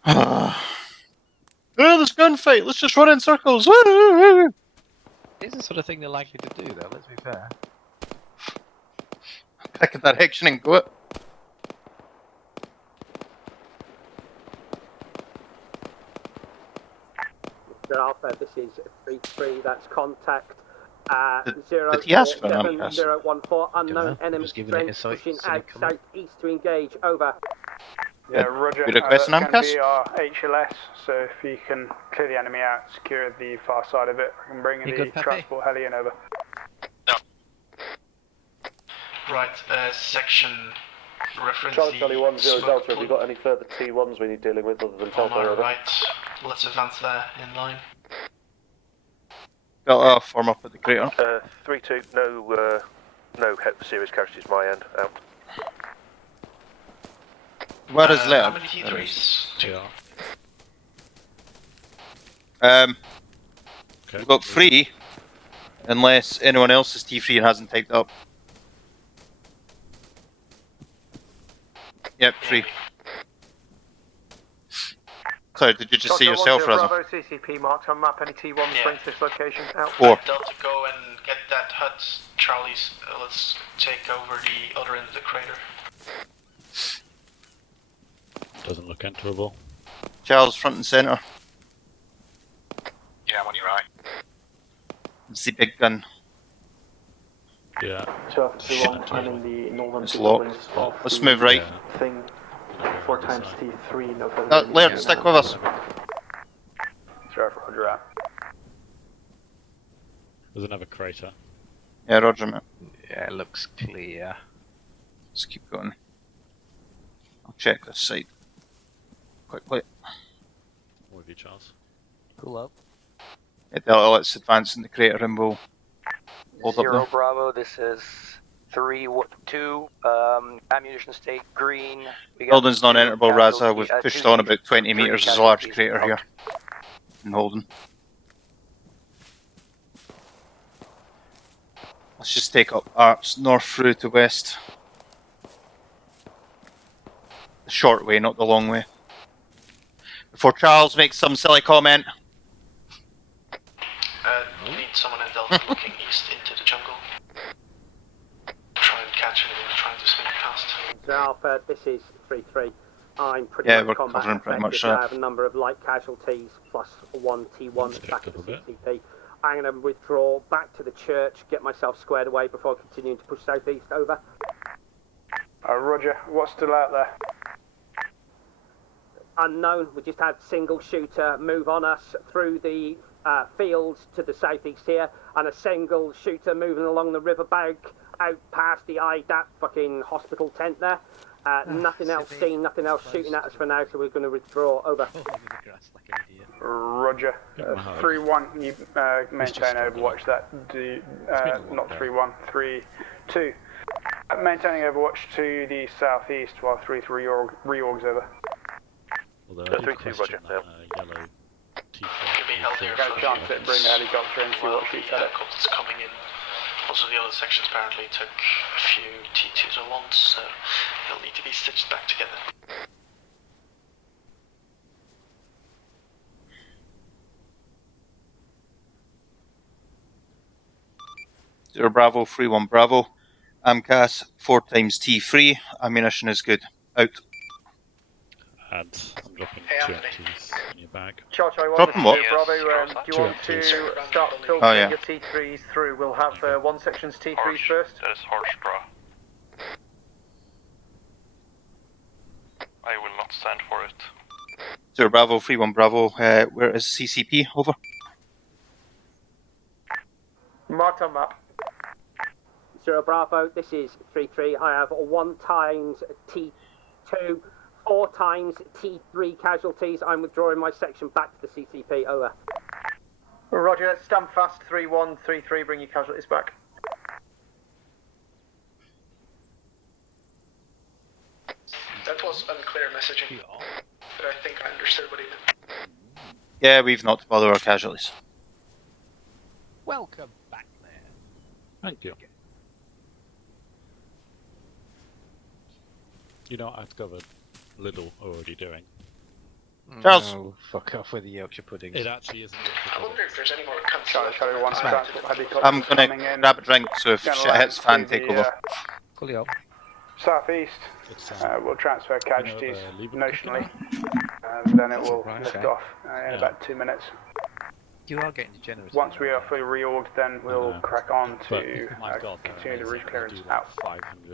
Oh, there's gunfight. Let's just run in circles. Woo! It's the sort of thing they're likely to do, though, let's be fair. Pick a direction and go it. Zero Alpha, this is 3-3, that's contact. Did he ask for an uncast? 07014, unknown Dunno, enemy just giving it a strength, pushing cynic out comment. southeast to engage, over. Yeah, Roger. We request an That's going uncast? to be our HLS, so if you can clear the enemy out, secure the far side of it, I can bring You the good, Pepe? transport heli in over. Right, section reference. Charlie 1, 0 Delta, have you got any further T1s we need dealing with other than On Telfar our Road? right, let's advance there in line. Got form up at the crater. 3-2, no serious casualties my end, out. Where is How Leonard? many T3s? We've got 3, unless anyone else is T3 and hasn't typed up. Yep, 3. Sorry, did you just see yourself, Raza? Bravo, CCP marked on map. Any T1s bring to this location. Out. 4. Delta, go and get that hut. Charlie's, let's take over the other end of the crater. Doesn't look enterable. Charles, front and centre. Yeah, I'm on your right. It's the big gun. Yeah. Shit. I'm in the northern It's locked. Let's move right. thing. 4 times T3, no further. Laird, stick with us. Sure, Roger out. There's another crater. Yeah, Roger, mate. Yeah, it looks clear. Let's keep going. I'll check this side quickly. With you, Charles. Pull up. Yeah, Delta, let's advance in the crater and we'll hold up Zero there. Bravo, this is 3-2, ammunition state green. We got Building's not 2 enterable, Raza. casualty- We've pushed 2 on about 20 3 metres. There's a large casualties. crater here. In Holden. Let's just take up arcs north through to west. The short way, not the long way. Before Charles makes some silly comment. We need someone in Delta looking east into the jungle. Try and catch anything that's trying to swing past. Zero Alpha, this is 3-3. I'm pretty Yeah, much we're combat covering pretty much effective. that. I have a number of light casualties plus 1 T1 back at the CCP. I'm going to withdraw back to the church, get myself squared away before continuing to push southeast, over. Roger, what's still out there? Unknown, we just had single shooter move on us through the fields to the southeast here, and a single shooter moving along the riverbank out past the IDAP fucking hospital tent there. Nothing else seen, nothing else shooting at us for now, so we're going to withdraw, over. Roger. 3-1, you maintain overwatch that. Not 3-1, 3-2. Maintaining overwatch to the southeast while 3-3 reorgs over. Although I did 3-2, question Roger. that yellow T-shirt. You'll be held here Go for a chance few it, bring the helicopter and see while what shoots the at it. helicopter's coming in. Also, the other sections apparently took a few T2s at once, so they'll need to be stitched back together. Zero Bravo, 3-1 Bravo. AMCAS 4 times T3. Ammunition is good. Out. And I'm dropping Hey, 2 Anthony. empties in your bag. Charlie 1, Dropping what? Bravo, do you want to start filtering Oh, yeah. your T3s through? We'll have one section's T3s first. That is harsh, bro. I will not stand for it. Zero Bravo, 3-1 Bravo. Where is CCP? Over. Marked on map. 0 Bravo, this is 3-3. I have 1 times T2, 4 times T3 casualties. I'm withdrawing my section back to the CCP. Over. Roger, stand fast. 3-1, 3-3. Bring your casualties back. That was unclear messaging, but I think I understood what he meant. Yeah, we've not bothered our casualties. Welcome back there. Thank you. You know what I've discovered Lidl already doing? Charles. No, fuck off with the Yorkshire puddings. It actually isn't Yorkshire I wonder puddings. if there's any more Charlie 1, transport helicopter I'm gonna coming in. grab a drink, so if Gonna shit land hits fan, to take the, over. Pull it up. Southeast. It's, We'll transfer casualties Liebe notionally, and then it will Right, lift okay. off in about 2 minutes. You are getting degenerate. Once we are fully reorged, then we'll know. crack on But, to my God, they're continue the route amazing. They clearance do like out.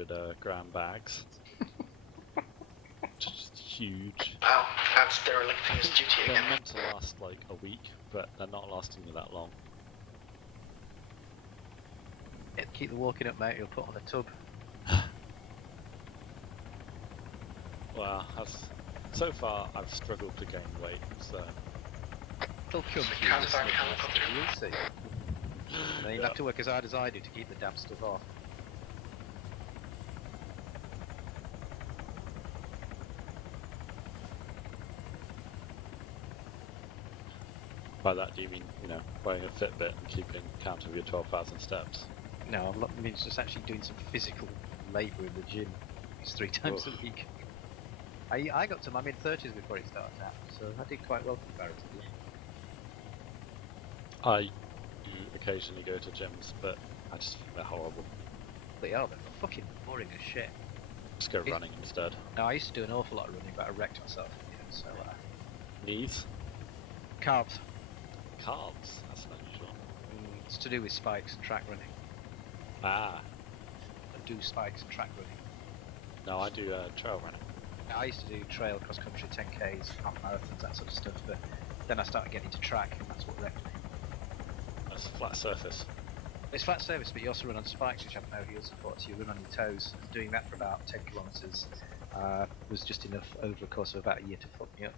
500 gram bags. Just huge. Wow, that's derelicting his duty They're again. meant to last like a week, but they're not lasting you that long. Yeah, keep the walking up, mate. You'll put on a tub. Well, so far I've struggled to gain weight, so They'll come to you. Counterback helicopter. You'll see. And you'll have to work as hard as I do to keep the damn stuff off. by that do you mean, you know, wearing a Fitbit and keeping count of your 12,000 steps? No, it means just actually doing some physical labour in the gym. It's 3 times a week. I got to my mid-30s before it started out, so I did quite well comparatively. I do occasionally go to gyms, but I just think they're horrible. They are, they're fucking boring as shit. Just go running instead. No, I used to do an awful lot of running, but I wrecked myself, you know, so... Knees? Calves. Calves? That's unusual. It's to do with spikes and track running. Ah. I do spikes and track running. No, I do trail running. I used to do trail, cross-country, 10Ks, half marathons, that sort of stuff, but then I started getting into track, and that's what wrecked me. That's a flat surface. It's flat surface, but you also run on spikes, which have no heel support, so you run on your toes. And doing that for about 10 kilometres was just enough over the course of about a year to fuck me up.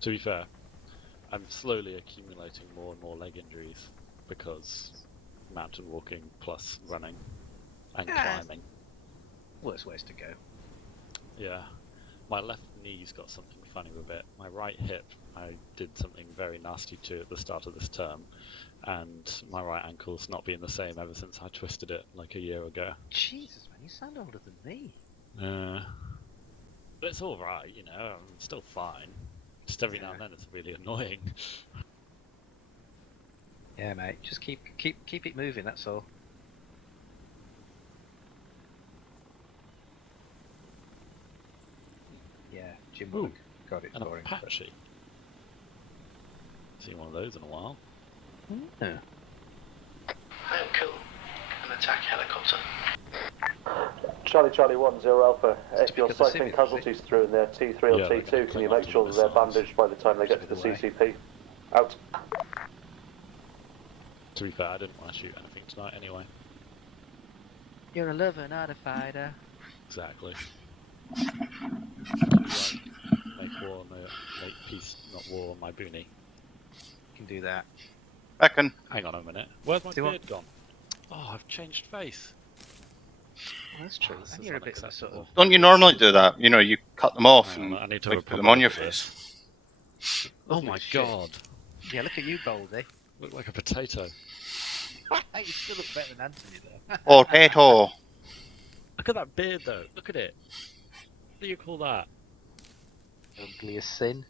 To be fair, I'm slowly accumulating more and more leg injuries because mountain walking plus running and climbing. Worst ways to go. Yeah. My left knee's got something funny with it. My right hip, I did something very nasty to at the start of this term, and my right ankle's not been the same ever since I twisted it like a year ago. Jesus, man, you sound older than me. But it's alright, you know, I'm still fine. Just every now and then it's really annoying. Yeah, mate, just keep it moving, that's all. Yeah, gym work. God, it's an boring. Apache. Seen one of those in a while. Yeah. I am cool. An attack helicopter. Charlie 1, 0 Alpha. If you're cycling casualties through in their T3 or Yeah, T2, can you make sure that they're bandaged by the time they get to the CCP? Out. To be fair, I didn't want to shoot anything tonight anyway. You're a lover, not a fighter. Exactly. Like, make peace, not war on my boonie. You can do that. Reckon. Hang on a minute. Where's my Do you beard gone? Oh, I've changed face. Well, that's true. This And is you're a bit of a sort of... Don't you normally do that? You know, you cut them off Hang on, and I need to like, have a put them proper on your look at this. face. Oh Lovely my shit. god! Yeah, look at you, Baldy. Look like a potato. You still look better than Anthony, though. Potato. Look at that beard, though. Look at it. What do you call that? Ugliest sin.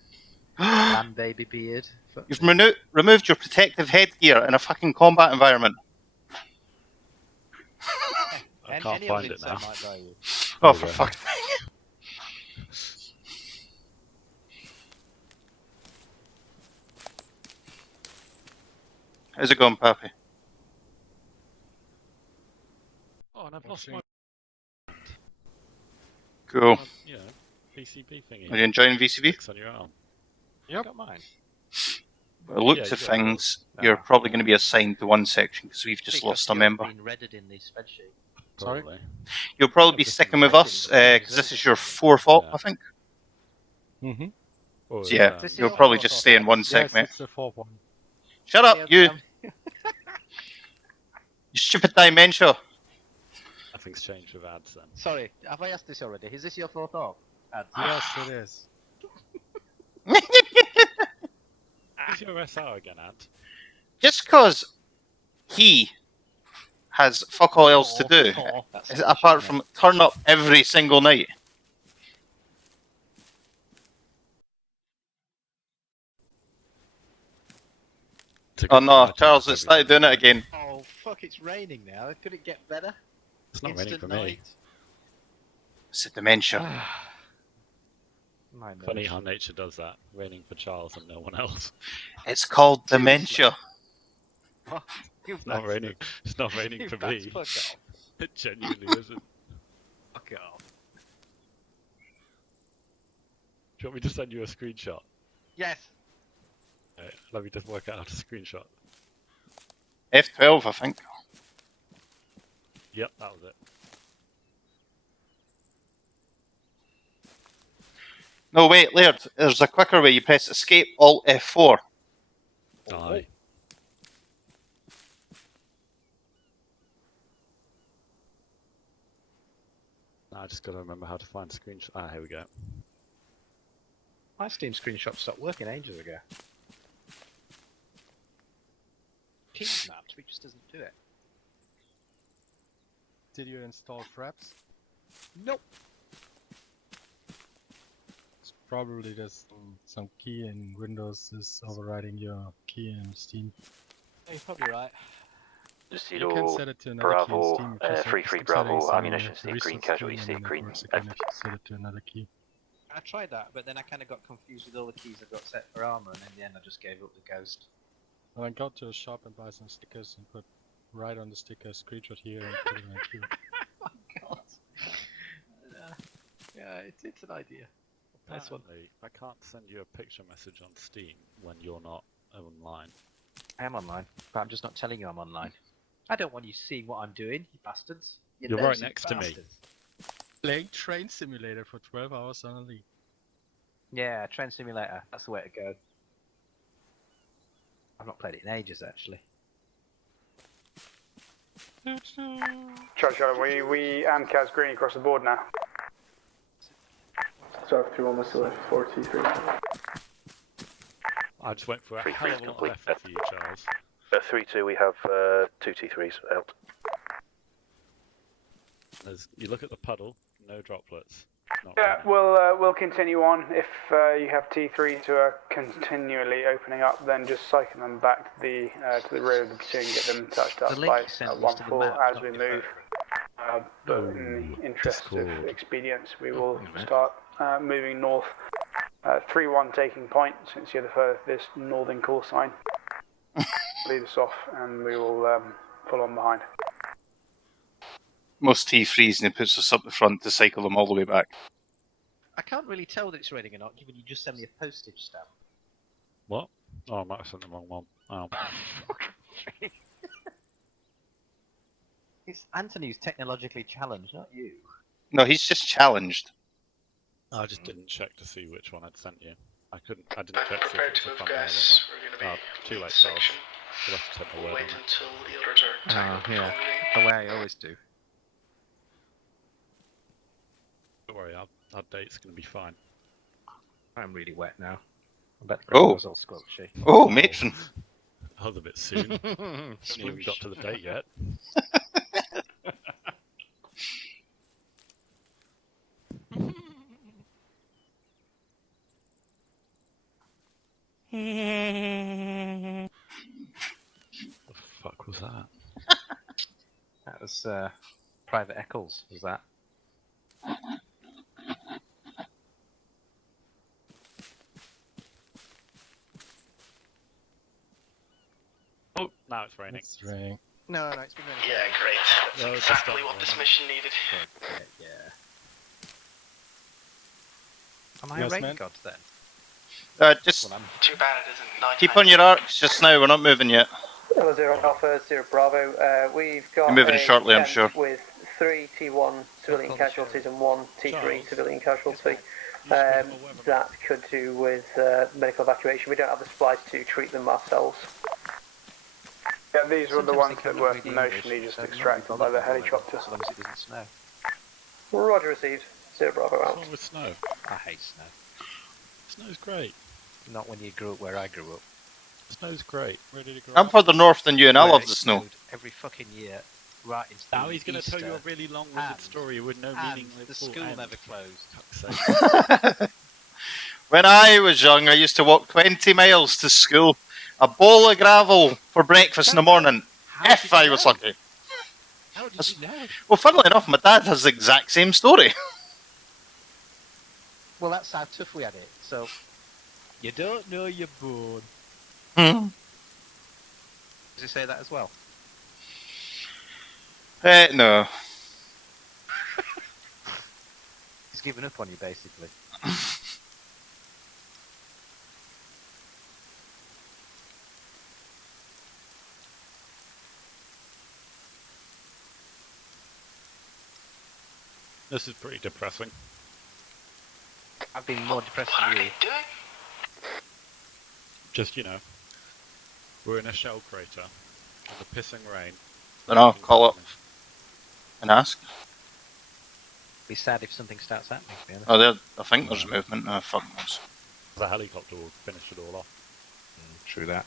Lamb baby beard. Fuck You've me. removed your protective headgear in a fucking combat environment. I can't Any find other it insight now. might buy you. Oh, There we for go. fuck's sake. How's it going, Pappy? Oh, and I've lost my Cool. you know, PCB thingy. Are you enjoying VCB? Sticks on your arm. Yep. Got mine. By the looks Yeah, of you got things, yours. you're Ah, probably yeah. going to be assigned to one section because we've just lost a member. Been redded in the spreadsheet. Sorry? You'll probably be Just sticking with read us it, because this is your fourth op, Yeah. I think. Mm-hmm. Or, So yeah, This is you'll your probably fourth just op, stay in yeah? one sec, Yes, mate. it's the fourth one. Shut up, Okay, you! okay. You stupid dementia! Nothing's changed with ads then. Sorry, have I asked this already? Is this your fourth op? Ads? Yes, it is. Who's your SR again, Ant? Just because he has fuck all else to do, That's apart from turn up every single night. Oh no, Charles, it started doing it again. Oh fuck! It's raining now. Could it get better? It's not raining Instant for me. night. It's a dementia. My Funny nose. how nature does that, raining for Charles and no one else. It's called dementia. Oh, you It's not raining. It's not raining You for bastard, me. fuck off. It genuinely isn't. Fuck off. Do you want me to send you a screenshot? Yes. Right, let me just work out how to screenshot. F12, I think. Yep, that was it. No, wait, Laird, there's a quicker way. You press Escape, Alt F4. Aye. Now I just gotta remember how to find screenshot. Ah, here we go. My Steam screenshot stopped working ages ago. Keys mapped, but it just doesn't do it. Did you install Fraps? Nope. It's probably there's some key in Windows is overriding your key in Steam. You're probably right. You can set it to another key in Bravo, Steam. If you set 3-3 some Bravo, settings on ammunition the state resource green, key, casualty and state then it green. works again if you set it to another key. I tried that, but then I kind of got confused with all the keys I've got set for armor, and in the end I just gave up the ghost. And then go to a shop and buy some stickers and put right on the sticker screenshot here and put it in a queue. Oh god. Yeah, it's an idea. Nice one. Apparently, I can't send you a picture message on Steam when you're not online. I am online, but I'm just not telling you I'm online. I don't want you seeing what I'm doing, you bastards. You You're right nosy next to me. bastards. Playing Train Simulator for 12 hours on a league. Yeah, Train Simulator. That's the way to go. I've not played it in ages, actually. Charlie, we and Kaz green across the board now. So after 2 almost left 43. I just went for a Free hell of a freeze lot of complete. effort for you, Charles. 3-2, we have 2 T3s out. You look at the puddle, no droplets. Not Yeah, raining. we'll continue on. If you have T3s who are continually opening up, then just cycle them back to the rear of the platoon, get them touched up The link by you sent was 1-4 to the map, as not we your move. But in the interest of expedience, we will start moving north. 3-1 taking point, since you're the furthest northern call sign. Lead us off, and we will pull on behind. Most T3s, and he puts us up the front to cycle them all the way back. I can't really tell that it's raining or not, given you just sent me a postage stamp. What? Oh, I might have sent the wrong one. Oh. It's Anthony who's technologically challenged, not you. No, he's just challenged. I just didn't check to see which one I'd sent you. I didn't check to see if Prepare it was to a move, thumbnail or guys. not. We're going to be Too late, Charles. section. We'll have to take my We'll word wait on it. until the others are tied up. yeah. The way I always do. update's going to be fine. I'm really wet now. I bet the Oh. radio's all squelchy. Oh, matron. That was a bit soon. Haven't even got to the date yet. The fuck was that? That was Private Eccles, was that? Oh, now it's raining. It's raining. No, it's been raining. Yeah, great. That's No, it's exactly just what not this raining. mission needed. Yeah. Am I Yes, a rain man. god then? Just Too bad it isn't night. keep on your arcs just now. We're not moving yet. Hello, Zero Alpha, Zero Bravo. We've got You're moving a shortly, I'm tent sure. with 3 T1 civilian casualties and 1 T3 civilian casualty. That could do with medical evacuation. We don't have the supplies to treat them ourselves. Yeah, these were the Sometimes ones they that come were really notionally English, just so extracted by the not helicopter. As long as it doesn't snow. Roger received. Zero Bravo What's out. wrong with snow? I hate snow. Snow's great. Not when you grew up where I grew up. Snow's great. Where did it grow I'm up? further north than you, and I Where love it the snow. snowed every fucking year, right into Now he's going to tell you a Easter, really long-winded story with no and meaning. the full school end. never closed. Fuck's sake. When I was young, I used to walk 20 miles to school. A bowl of gravel for breakfast in the morning. If I was lucky. How did you know? Well, funnily enough, my dad has the exact same story. Well, that's how tough we had it. So you don't know you're born. Hmm. Does he say that as well? No. He's given up on you, basically. This is pretty depressing. I've been more depressed What are than you. they doing? Just, you know, we're in a shell crater in the pissing rain. Then I'll call up and ask. Be sad if something starts happening, to be honest. Oh, there. I think there's movement. Oh, fuck knows. The helicopter will finish it all off. True that.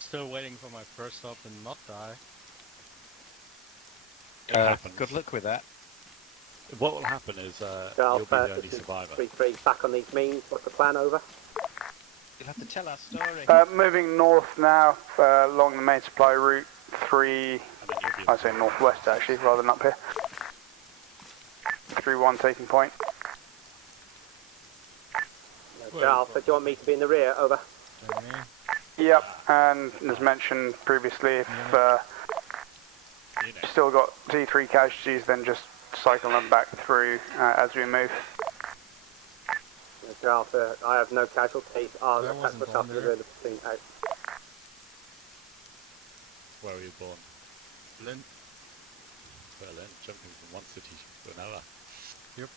Still waiting for my first stop and not die. It happens. Good luck with that. What will happen is Alpha, you'll be the only this is survivor. 3-3 back on these means. What's the plan? Over. You'll have to tell our story. Moving north now along the main supply route 3. I say northwest actually, rather than up here. 3-1 taking point. Alpha, do you want me to be in the rear? Over. Yep, and as mentioned previously, if you've still got T3 casualties, then just cycle them back through as we move. Alpha, I have no casualties. I'll That attach wasn't myself to the on rear of the platoon out. Where were you born? Berlin. Berlin, jumping from one city to another. Yep.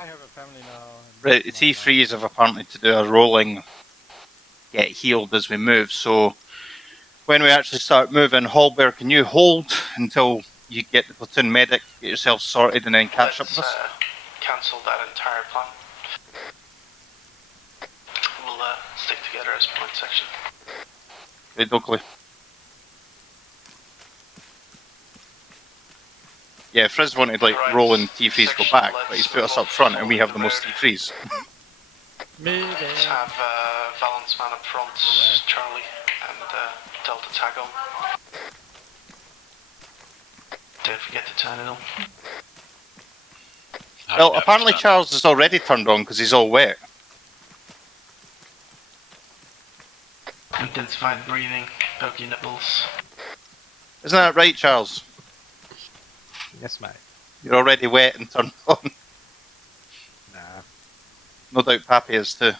I have a family now. Right, the T3s have apparently to do a rolling get healed as we move, so when we actually start moving, Hallbear, can you hold until you get the platoon medic, get yourself sorted, and then catch up with us? Cancel that entire plan. We'll stick together as point section. Right, Oakley. Yeah, Frizz wanted like rolling T3s go back, but he's put us up front and we have the most T3s. Let's have Valence man up front, Charlie, and Delta tag on. Don't forget to turn it on. Well, apparently Charles is already turned on because he's all wet. Intensified breathing, poke your nipples. Isn't that right, Charles? Yes, mate. You're already wet and turned on. Nah. No doubt Pappy is too.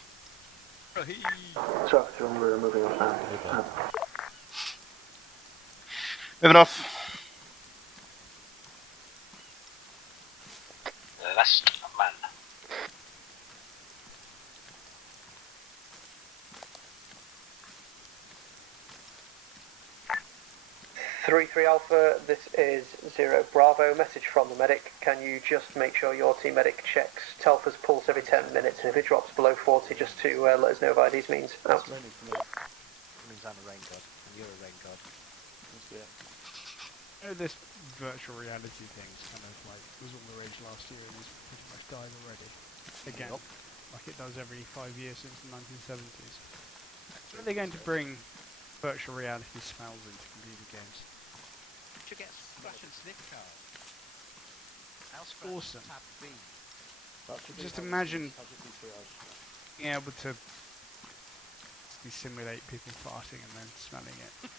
So, we're moving off. Moving off. Best man. 3-3 Alpha, this is 0 Bravo. Message from the medic. Can you just make sure your team medic checks Telfa's pulse every 10 minutes, and if it drops below 40, just to let us know via these means. Out. It means I'm a rain god, and you're a rain god. You know, this virtual reality thing's kind of like was all the rage last year and has pretty much died already. Again, like it does every 5 years since the 1970s. So are they going to bring virtual reality smells into computer games? Should get scratch and sniff card. Awesome. Tab B. Just imagine being able to simulate people farting and then smelling it.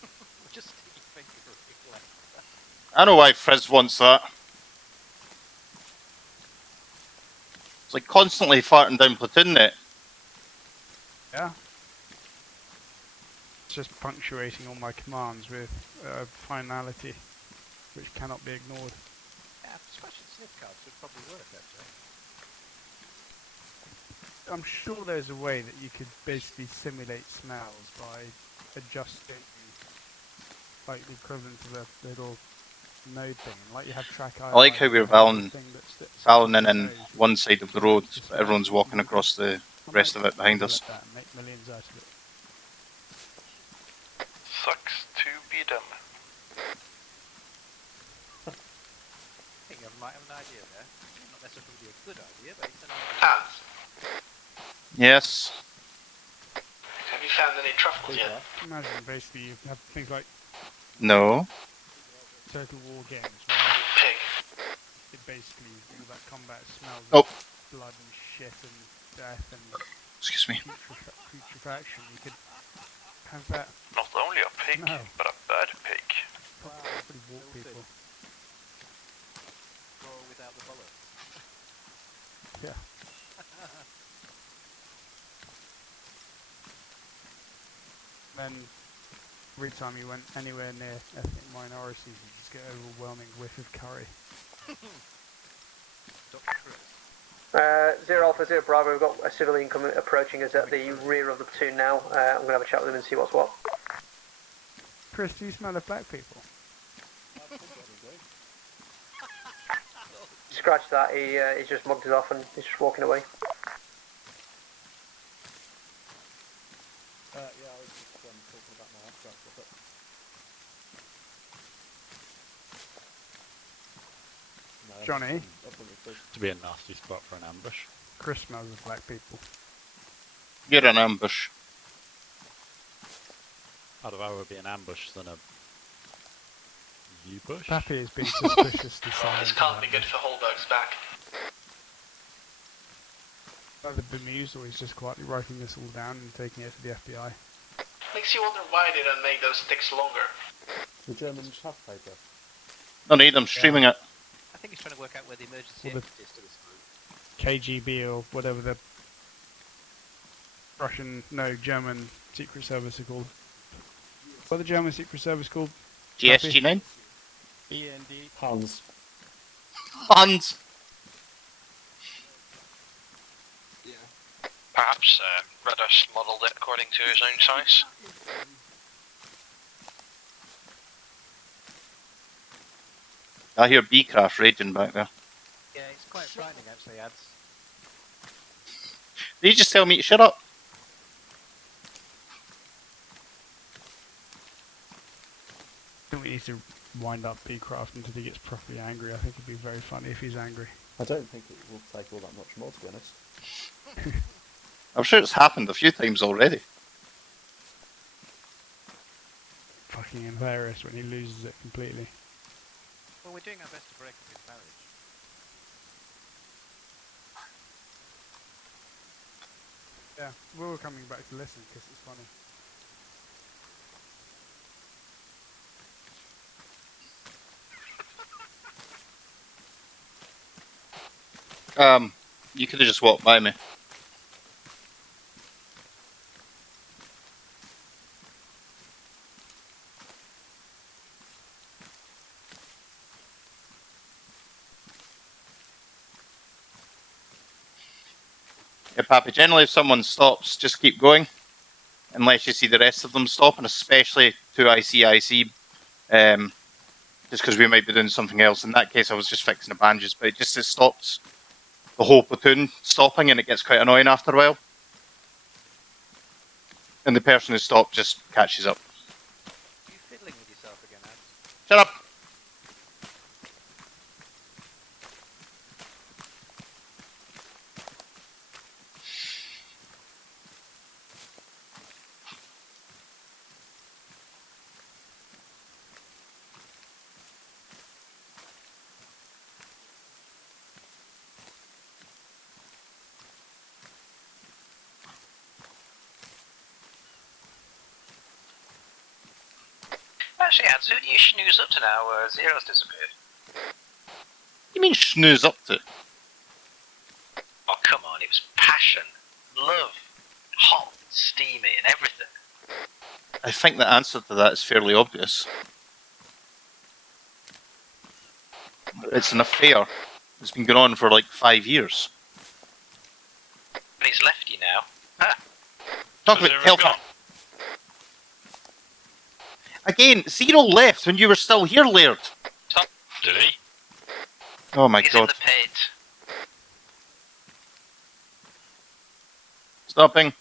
Just stick your finger in left. I know why Frizz wants that. It's like constantly farting down platoon net. Yeah. It's just punctuating all my commands with finality, which cannot be ignored. Yeah, scratch and sniff cards would probably work actually. I'm sure there's a way that you could basically simulate smells by adjusting like the equivalent of a little node thing, like you have track I like how we're valing in one side of the road, but everyone's walking across the rest of it behind us. That and make millions out of it. Sucks to be them. I think I might have an idea there. Not necessarily a good idea, but it's an idea. Hans, Yes. have you found any truffles yet? Imagine basically you have things like No. Total War games where Pig. it basically all that combat smells Oh. of blood and shit and death and Excuse me. putrefaction. You could have that. Not only a pig, No. but a bad pig. Probably walk people. Go without the bullet. Yeah. Then every time you went anywhere near ethnic minorities, you just get an overwhelming whiff of curry. Dr. Chris. 0 Alpha, 0 Bravo, we've got a civilian approaching us at the rear of the platoon now. I'm going to have a chat with him and see what's what. Chris, do you smell of black people? Scratch that, he's just mugged us off and he's just walking away. Yeah, I was just talking about my abstract with it. No, Johnny? To be a nasty spot for an ambush. Chris smells of black people. You're an ambush. I'd rather be an ambush than a U-bush. Pappy has been suspiciously silent. This can't be good for Holberg's back. Either bemused or he's just quietly writing this all down and taking it to the FBI. Makes you wonder why they don't make those sticks longer. The Germans have paper. No need, I'm streaming it. I think he's trying to work out where the emergency Well, exit is to this group. KGB or whatever the Russian, no, German Secret Service are called. What are the German Secret Service called? GSG9? BND. Hans. Hans! Perhaps Reddish modelled it according to his own size. I hear B-craft raging back there. Yeah, it's quite frightening actually, ads. Did you just tell me to shut up? I think we need to wind up B-Craft until he gets properly angry. I think it'd be very funny if he's angry. I don't think it will take all that much more, to be honest. I'm sure it's happened a few times already. Fucking hilarious when he loses it completely. Well, we're doing our best to break up his marriage. Yeah, we're all coming back to listen because it's funny. You could have just walked by me. Yeah, Pappy, generally if someone stops, just keep going. Unless you see the rest of them stop, and especially 2IC, just because we might be doing something else. In that case, I was just fixing the bandages, but it just stops the whole platoon stopping, and it gets quite annoying after a while. And the person who stopped just catches up. Are you fiddling with yourself again, Ad? Shut up! Actually, Ads, who do you snooze up to now? Zero's disappeared. You mean snooze up to? Oh, come on, it was passion, love, hot, steamy, and everything. I think the answer to that is fairly obvious. It's an affair. It's been going on for like 5 years. But he's left you now. Ah. Talk about Telfa. Again, Zero left when you were still here, Laird. Did he? Oh my He's god. in the pit. Stopping.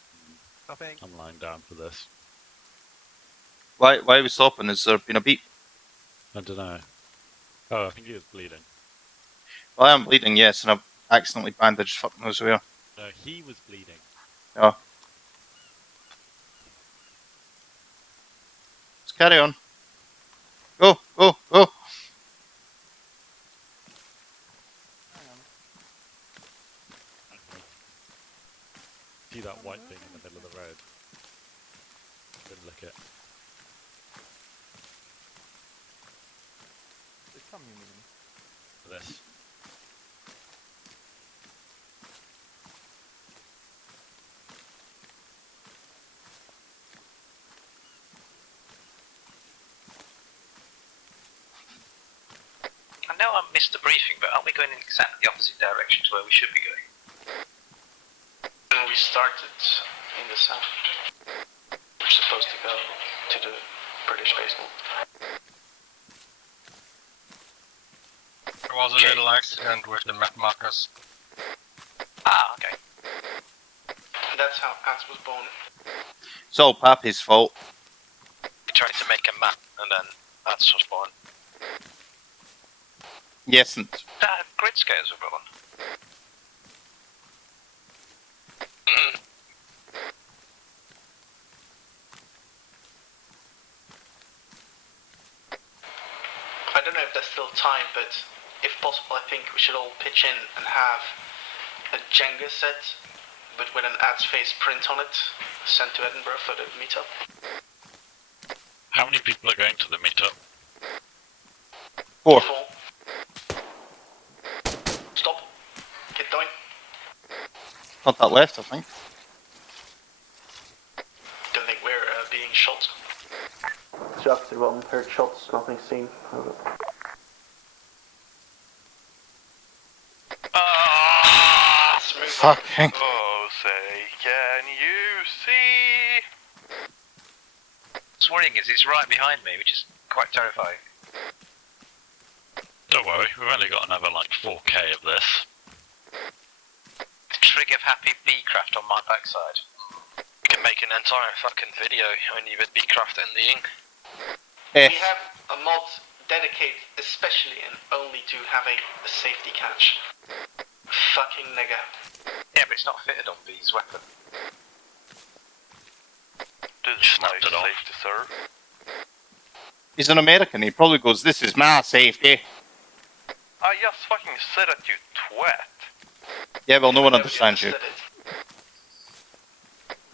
Stopping. I'm lying down for this. Why are we stopping? Has there been a beep? I don't know. Oh, I think he was bleeding. Well, I am bleeding, yes, and I've accidentally bandaged fuck knows where. No, he was bleeding. Oh. Let's carry on. Go, go, go! See that white thing in the middle of the road? Didn't look it. This. I know I missed the briefing, but aren't we going in exactly the opposite direction to where we should be going? And we started in the south. We're supposed to go to the British basement. There was a little accident with the map markers. Ah, okay. That's how Ants was born. It's all Pappy's fault. We tried to make a map, and then that's was born. Yes, and Grid scales were born. I don't know if there's still time, but if possible, I think we should all pitch in and have a Jenga set, but with an Ad's face print on it, sent to Edinburgh for the meetup. How many people are going to the meetup? 4. Stop. Get down. Not that left, I think. Don't think we're being shot. Just one, heard shots, nothing seen. Over. Fucking. Oh, say, can you see? What's worrying is he's right behind me, which is quite terrifying. Don't worry, we've only got another like 4K of this. Trigger happy B-craft on my backside. You can make an entire fucking video when you would B-craft in the ink. We have a mod dedicated especially and only to having a safety catch. Fucking nigger. Yeah, but it's not fitted on B's weapon. This is my safety, sir. He's an American, he probably goes, this is my safety. I just fucking said it, you twat. Yeah, well, no one understands you.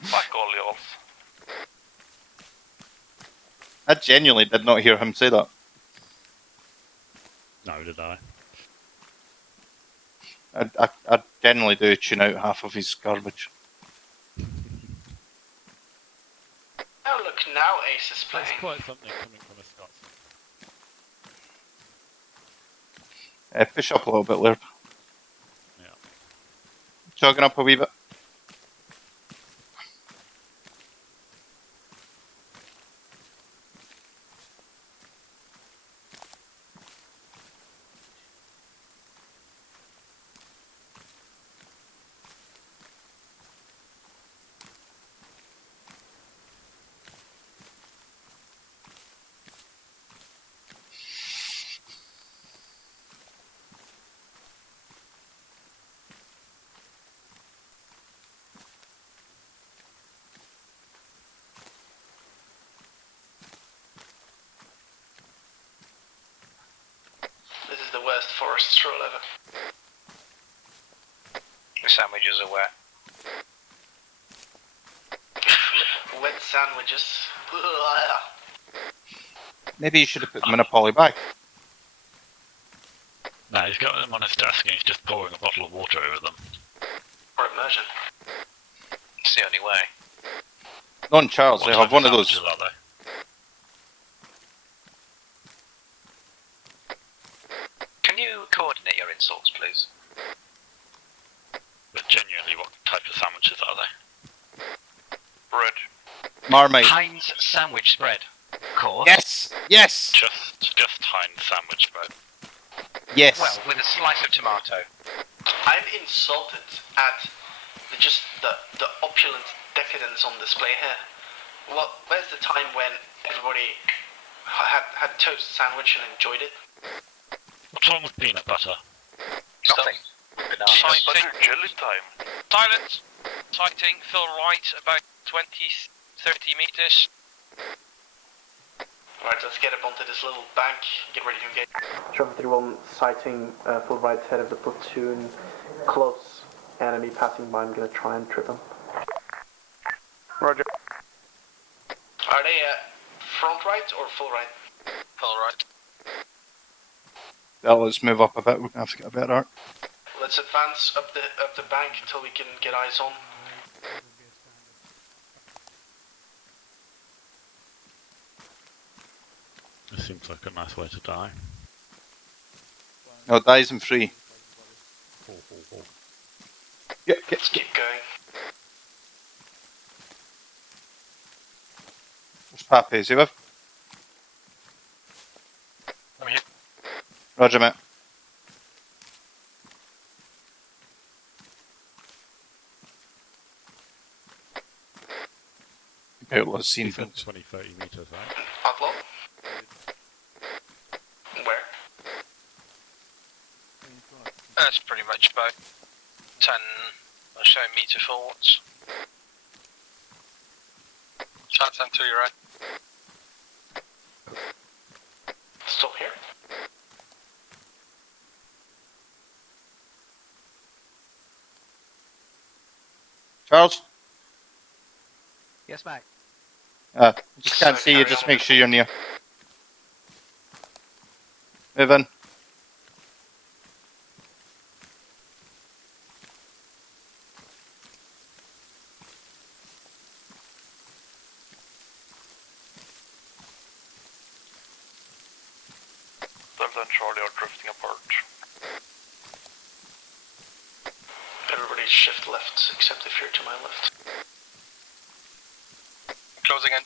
Fuck all y'all. I genuinely did not hear him say that. No, did I? I generally do tune out half of his garbage. Oh look, now Ace is playing. That's quite something coming from a Scotsman. Push up a little bit, Laird. Yeah. Jogging up a wee bit. West Forest, row 11. The sandwiches are wet. Wet sandwiches. Maybe you should have put them in a poly bag. No, he's got them on his desk and he's just pouring a bottle of water over them. Or immersion. It's the only way. Non Charles, they have one of those. Are they? Can you coordinate your insults, please? But genuinely, what type of sandwiches are they? Bread. Marmite. Heinz sandwich spread. Of course. Yes! Yes! Just Heinz sandwich bread. Yes. Well, with a slice of tomato. I'm insulted at the opulent decadence on display here. Where's the time when everybody had toast sandwich and enjoyed it? What's wrong with peanut butter? Nothing. Peanut butter jelly time. Silence. Sighting, Phil right, about 20-30 meters. Alright, let's get up onto this little bank, get ready to engage. Trevor 31 sighting full right head of the platoon, close enemy passing by. I'm going to try and trip him. Roger. Are they front right or full right? Full right. Well, let's move up a bit. We're going to have to get a better arc. Let's advance up the bank until we can get eyes on. This seems like a nice way to die. No, dies in free. Yeah, Let's keep going. What's Pappy? Is he with? I'm here. Roger, mate. Outlaw scene. 20-30 meters, right? Outlaw? Where? That's pretty much about 10 or so meter forwards. Shots on to your right. Still here? Charles? Yes, mate. Just can't see you, just make sure you're near. Move in. Delta and Charlie are drifting apart. Everybody shift left, except if you're to my left. Closing in.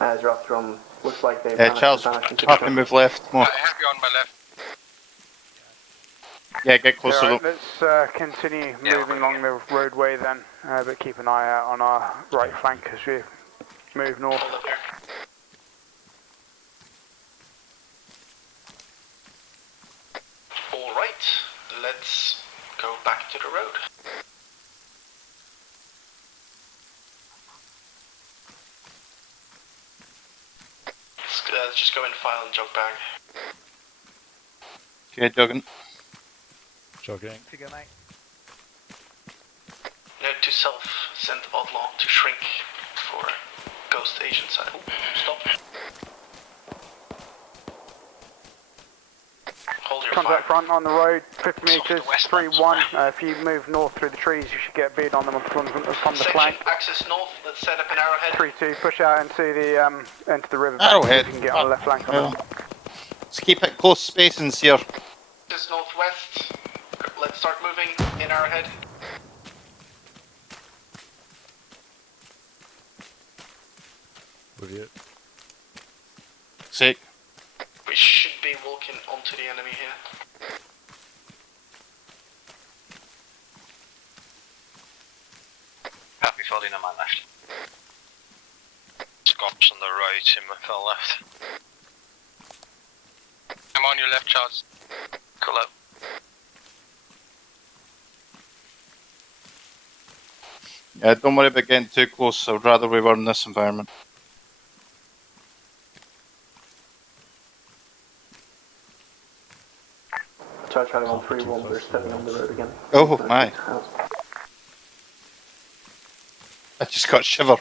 As Rostrum looks like they've Charles, Pappy, move left. More. I have you on my left. Yeah, get closer. Right, let's continue moving along the roadway then, but keep an eye out on our right flank as we move north. Alright, let's go back to the road. Let's just go in file and jog back. Okay, jogging. Jogging. Figure, mate. Note to self, send Outlaw to shrink for Ghost Asian side. Oh, stop. Hold your Contact fire. front on the road, 50 meters, 3-1. If you move north through the trees, you should get a bead on them from the flank. Axis north, let's set up an arrowhead. 3-2, push out into the river. Arrowhead. You can get on the left flank on them. Let's keep it close spacings here. Axis northwest, let's start moving in arrowhead. With you. Sick. We should be walking onto the enemy here. Happy falling on my left. Scops on the right, him fell left. I'm on your left, Charles. Cool out. Yeah, don't worry about getting too close. I'd rather we were in this environment. 3-1, we're stepping on the road again. Oh my. I just got shiver.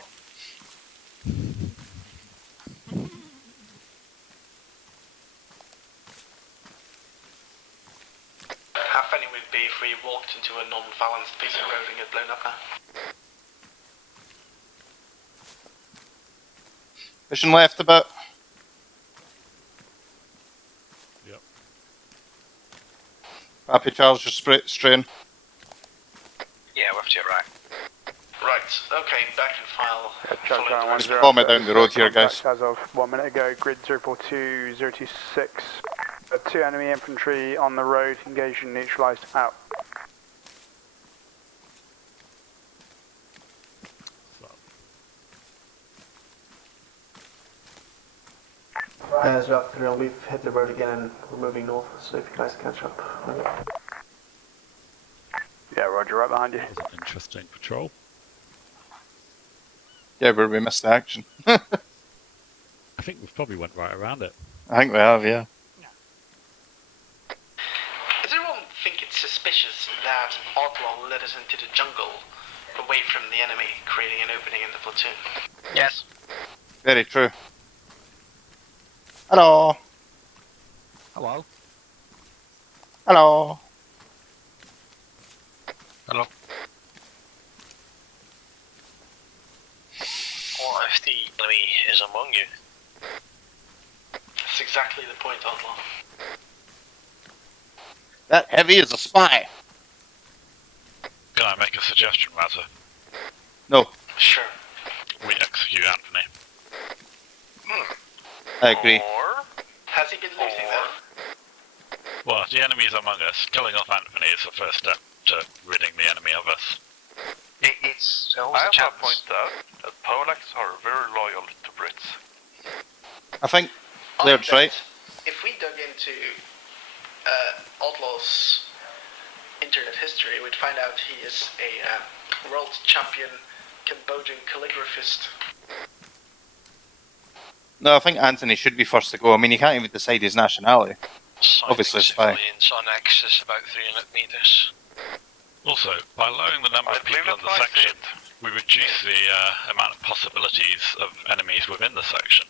How funny would it be if we walked into a non-balanced piece of road and get blown up now? Pushing left a bit. Yep. Happy Charles, just strain. Yeah, we're up to your right. Right, okay, back in file. There's a bomber down the road here, guys. As of 1 minute ago, grid 042, 026. 2 enemy infantry on the road, engaged and neutralized, out. As we're after, we've hit the road again and we're moving north, so if you guys catch up. Yeah, roger, right behind you. That was an interesting patrol. Yeah, where we missed the action. I think we've probably went right around it. I think we have, yeah. Does anyone think it's suspicious that Outlaw led us into the jungle away from the enemy, creating an opening in the platoon? Yes. Very true. Hello. Hello. Hello. Hello. What if the enemy is among you? That's exactly the point, Outlaw. That heavy is a spy. Can I make a suggestion, Razza? No. Sure. We execute Anthony. I agree. Or has he been losing them? Well, if the enemy is among us, killing off Anthony is the first step to ridding the enemy of us. It's I always a have chance. to point out that Polacks are very loyal to Brits. I think Laird's right. If we dug into Outlaw's internet history, we'd find out he is a world champion Cambodian calligraphist. No, I think Anthony should be first to go. I mean, he can't even decide his nationality. Obviously, a spy. Civilians on X is about 300 meters. Also, by lowering the number of people in the section, we reduce the amount of possibilities of enemies within the section.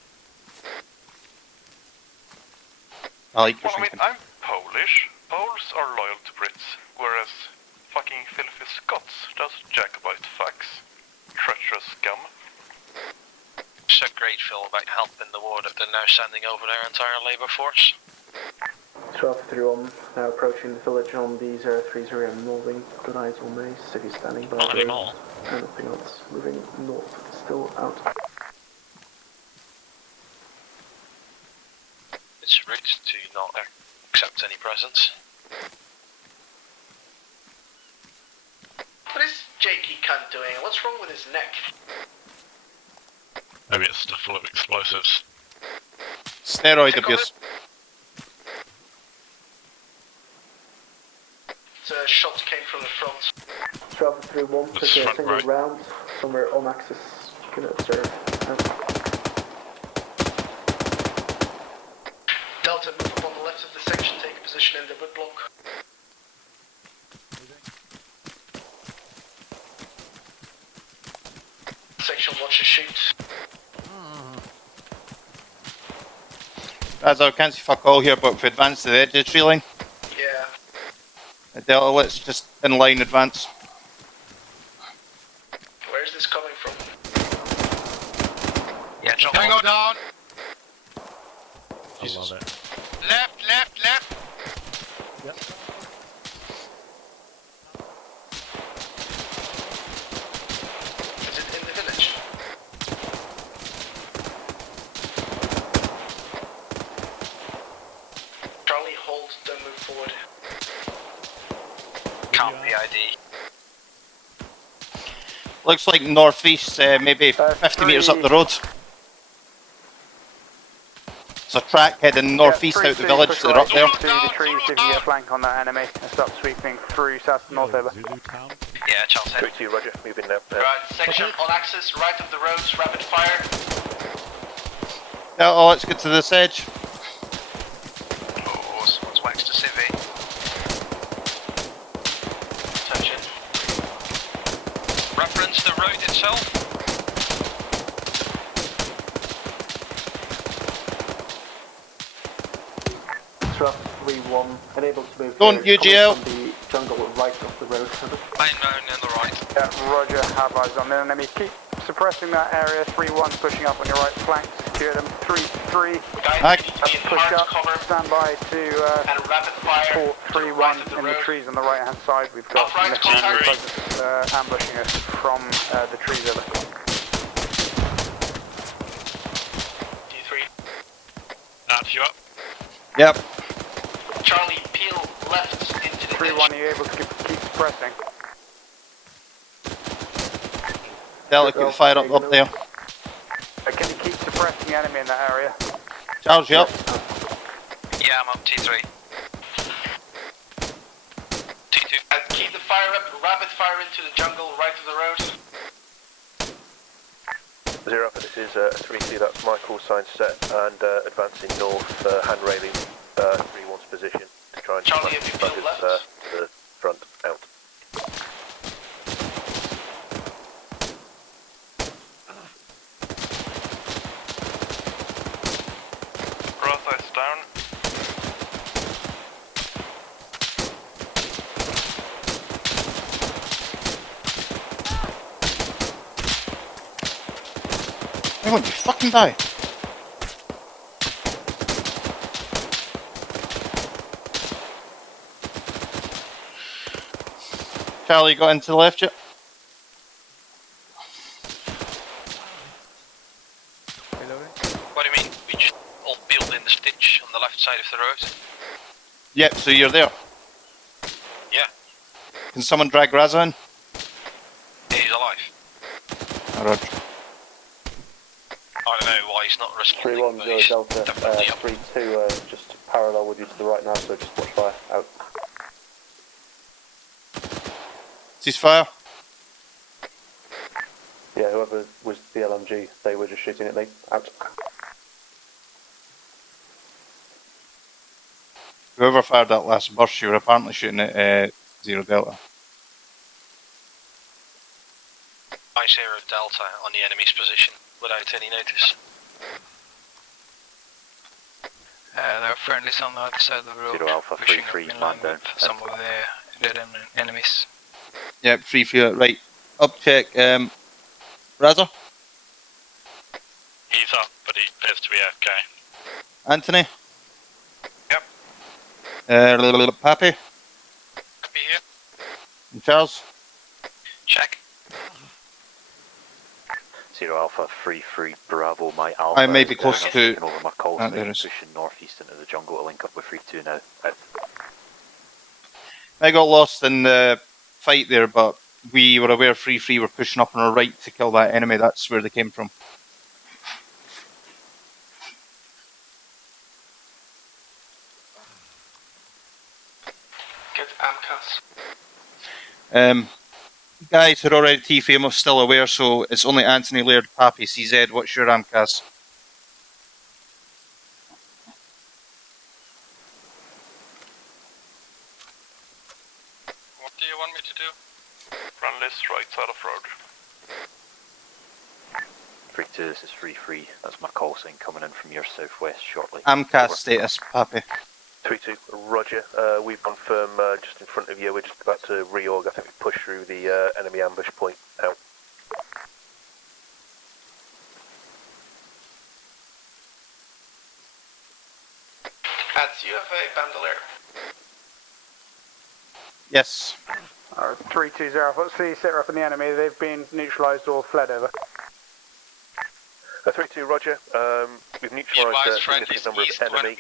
I like your Well, I mean, thinking. I'm Polish. Poles are loyal to Brits, whereas fucking filthy Scots just Jacobite fucks. Treacherous scum. So great, Phil, about helping the war that they're now sending over their entire labour force. 12-3-1, now approaching the village on the 030 and moving. Good eyes on me, city standing by. Not anymore. And nothing else, moving north, still out. It's rude to not accept any presents. What is Jakey cunt doing? What's wrong with his neck? Maybe it's stuff full of explosives. Steroid abuse. The shots came from the front. 12-3-1, This taking a front single right. round, somewhere on axis, gonna observe. Delta, move up on the left of the section, take a position in the woodblock. Section, watch and shoot. As I can't see fuck all here, but if we advance to the edge of the tree line, Yeah. Delta, let's just in line advance. Where's this coming from? Yeah, drop Tango one. down! I love it. Left, left, left! Yep. Is it in the village? Charlie, hold, don't move forward. Can't be ID. Looks like northeast, maybe 50 metres up the road. There's a track heading northeast out the village to the rock there. Through the trees, if you get a flank on that enemy, and start sweeping through south to north over. Zulu town. Yeah, Charles head. 2-2, roger, moving now. Right, section on axis, right of the roads, rapid fire. Delta, let's get to this edge. Oh, someone's waxed a civvy. happened to the road itself? Trust 3-1, unable to move. Don't UGL. From the jungle right off the road. I'm known in the right. Yeah, roger, have eyes on the enemy. Keep suppressing that area. 3-1 pushing up on your right flank. Secure them. 3-3. Push up. Stand by to support 3-1 in the trees on the right hand side. We've got significant enemy presence ambushing us from the trees over. D3. Nudge you up. Yep. Charlie, peel left into the 3-1, are you able to keep pressing? Delta, keep the fire up there. Can you keep suppressing the enemy in that area? Charles, you up? Yeah, I'm up T3. T2. Keep the fire up, rapid fire into the jungle right of the road. 0 Alpha, this is 3-2, that's my call sign set, and advancing north, hand railing 3-1's position to try and Charlie, have you push peeled left? to the front out. Broadside's down. I want you fucking die. Charlie, got into the left yet? What do you mean? We just all peeled in the stitch on the left side of the road? Yep, so you're there. Yeah. Can someone drag Raza in? He's alive. Roger. I don't know why he's not responding. 3-1, but 0 he's Delta, definitely up. 3-2, just parallel with you to the right now, so just watch fire, out. Ceasefire. Yeah, whoever was the LMG, they were just shooting at me, out. Whoever fired that last burst, you were apparently shooting at 0 Delta. I 0 Delta on the enemy's position without any notice. There are friendlies on the other side of the road. 0 Alpha, pushing 3-3, up in man line down. with some of their dead enemies. Yep, free for you. Right. Up check. Raza? He's up, but he appears to be okay. Anthony? Yep. Pappy? Happy here. And Charles? Check. 0 Alpha, 3-3, Bravo, my Alpha. I may be close is to... taking over my call there sign, is. pushing northeast into the jungle to link up with 3-2 now, out. I got lost in the fight there, but we were aware 3-3 were pushing up on our right to kill that enemy. That's where they came from. Get AMCAS. Guys who are already T-Fame are still aware, so it's only Anthony, Laird, Pappy, CZ. What's your AMCAS? What do you want me to do? Run list right side of road. 3-2, this is 3-3, that's my call sign coming in from your southwest shortly. AMCAS status, Pappy. 3-2, roger, we've confirmed just in front of you, we're just about to reorg, I think we push through the enemy ambush point, out. Ads, you have a bandolier. Yes. 3-2-0, what's the sit rep on the enemy? They've been neutralised or fled over. 3-2, roger, we've neutralised a significant number of enemy,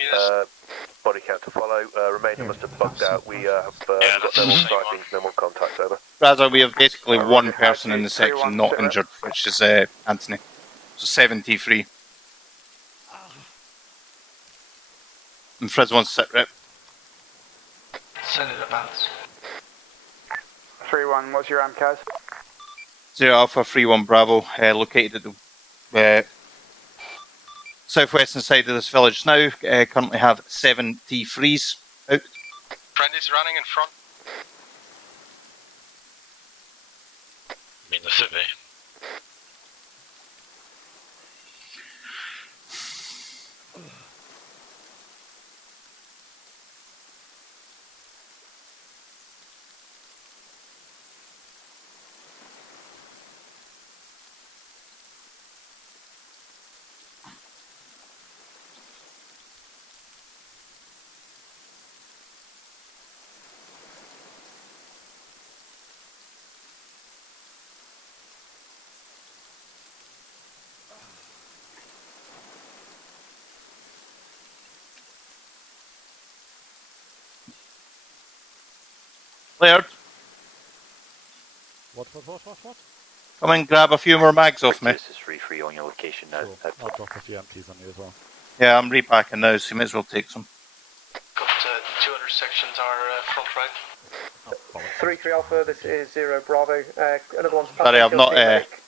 body count to follow, remainder must have bugged out, we have got no more sightings, no more contacts, over. Rather, we have basically one person in the section not injured, which is Anthony. So 7 T3. And Frizz wants to sit rep. Send it advance. 3-1, what's your AMCAS? 0 Alpha 3-1 Bravo, located at the southwestern side of this village now. Currently have 7 T3s out. Friend is running in front. I mean the civvy. Laird, What? come and grab a few more mags off me. This is free on your location now. Sure. I'll drop a few empties on you as well. Yeah, I'm repacking now, so you may as well take some. Got 200 sections are front right. 3-3 Alpha, this is 0 Bravo. Another one's Sorry, I've not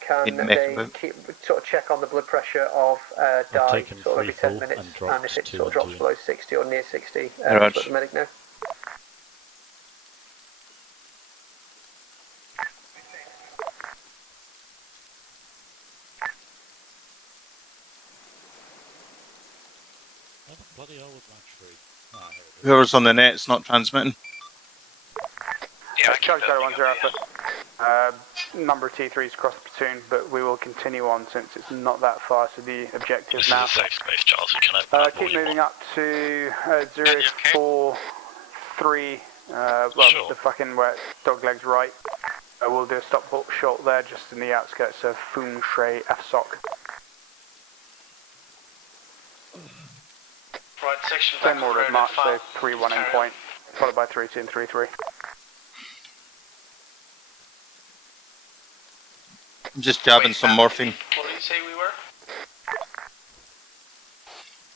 can they keep sort of check on the blood pressure of Di sort of every 10 minutes, and if it sort of drops below 60 or near 60, let the medic know. Bloody hell with match 3. Whoever's on the net's not transmitting. Yeah, Charlie Charlie 10 Alpha. Number of T3s across the platoon, but we will continue on since it's not that far to the objective This now. is a safe space, Charles. You can open up Keep moving up to 043. Sure. The fucking where Dogleg's right. We'll do a stop short there, just in the outskirts of Foon Shui Afsok. Right, section back. Same order of march, so 3-1 in point, followed by 3-2 and 3-3. I'm just jabbing some morphine. What did you say we were?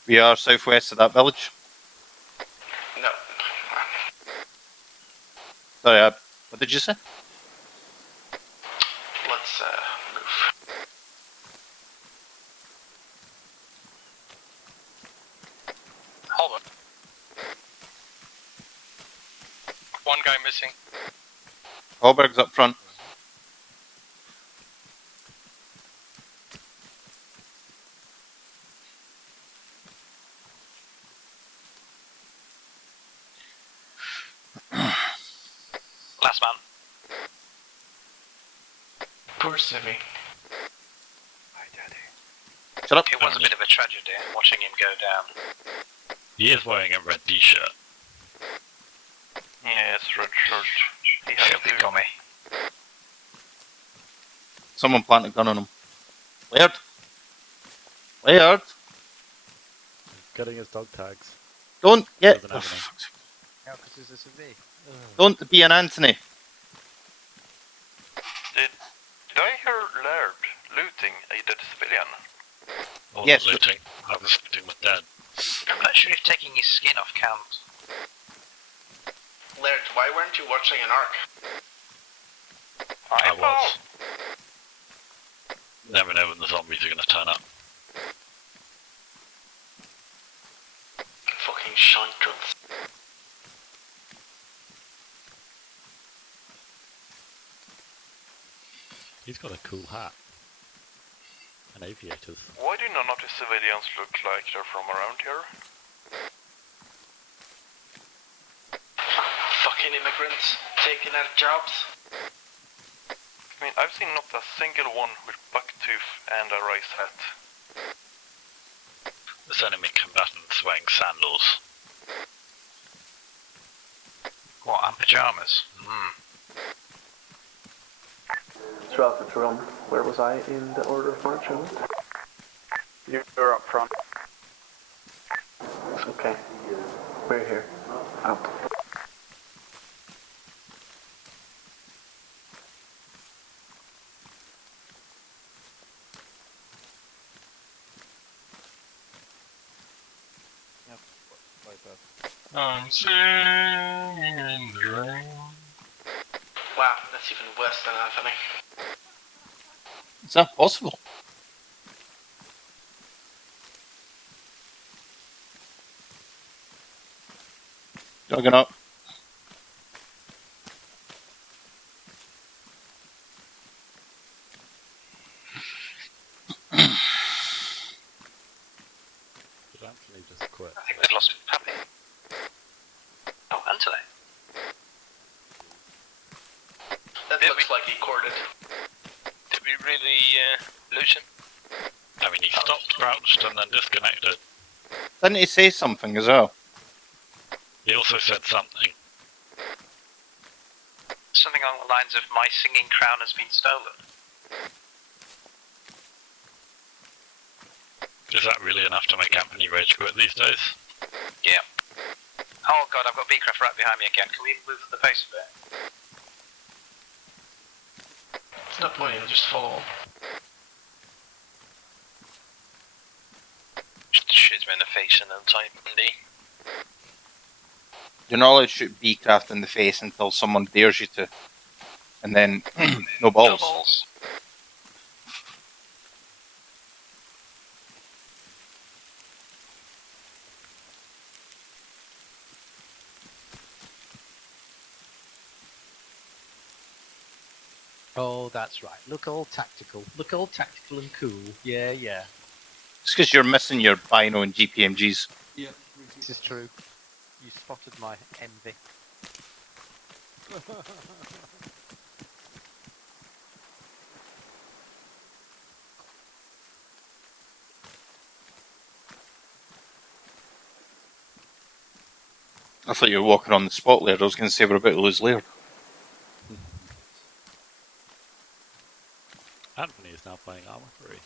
We are southwest of that village. No. Sorry, what did you say? Let's move. Hold on. One guy missing. Holberg's up front. Last man. Poor Civvy. Shut up. It was a bit of a tragedy watching him go down. He is wearing a red t-shirt. Yes, red shirt. He has Filthy to. commie. Someone planted a gun on him. Laird? Laird? Getting his dog tags. Don't get... Doesn't have any. Yeah, because there's a civvy. Don't be an Anthony. Did I hear Laird looting a dead civilian? I wasn't Yes, looting. I was looting with Dad. I'm not sure if taking his skin off counts. Laird, why weren't you watching an arc? I was. Never know when the zombies are going to turn up. Fucking shite. He's got a cool hat. And aviators. Why do none of the civilians look like they're from around here? Fucking immigrants taking out jobs. I mean, I've seen not a single one with bucktooth and a rice hat. There's enemy combatants wearing sandals. What, and pyjamas? Alpha to run. Where was I in the order of march? You're up front. Okay. We're here. Out. I'm singing in the rain. Wow, that's even worse than Anthony. Is that possible? Jogging up. really lose him? I mean, he stopped, crouched, and then disconnected. Didn't he say something as well? He also said something. Something along the lines of, my singing crown has been stolen. Is that really enough to make Anthony rage quit these days? Yeah. Oh god, I've got Beecraft right behind me again. Can we move the pace a bit? There's no point, he'll just follow on. Just shoots me in the face and then type D. You're not allowed to shoot B-craft in the face until someone dares you to. And then, no balls. No balls. Oh, that's right. Look all tactical. Look all tactical and cool. Yeah, yeah. It's because you're missing your Bino and GPMGs. Yeah. This is true. You spotted my envy. I thought you were walking on the spot layer. I was going to say we're about to lose layer. Anthony is now playing Armour 3.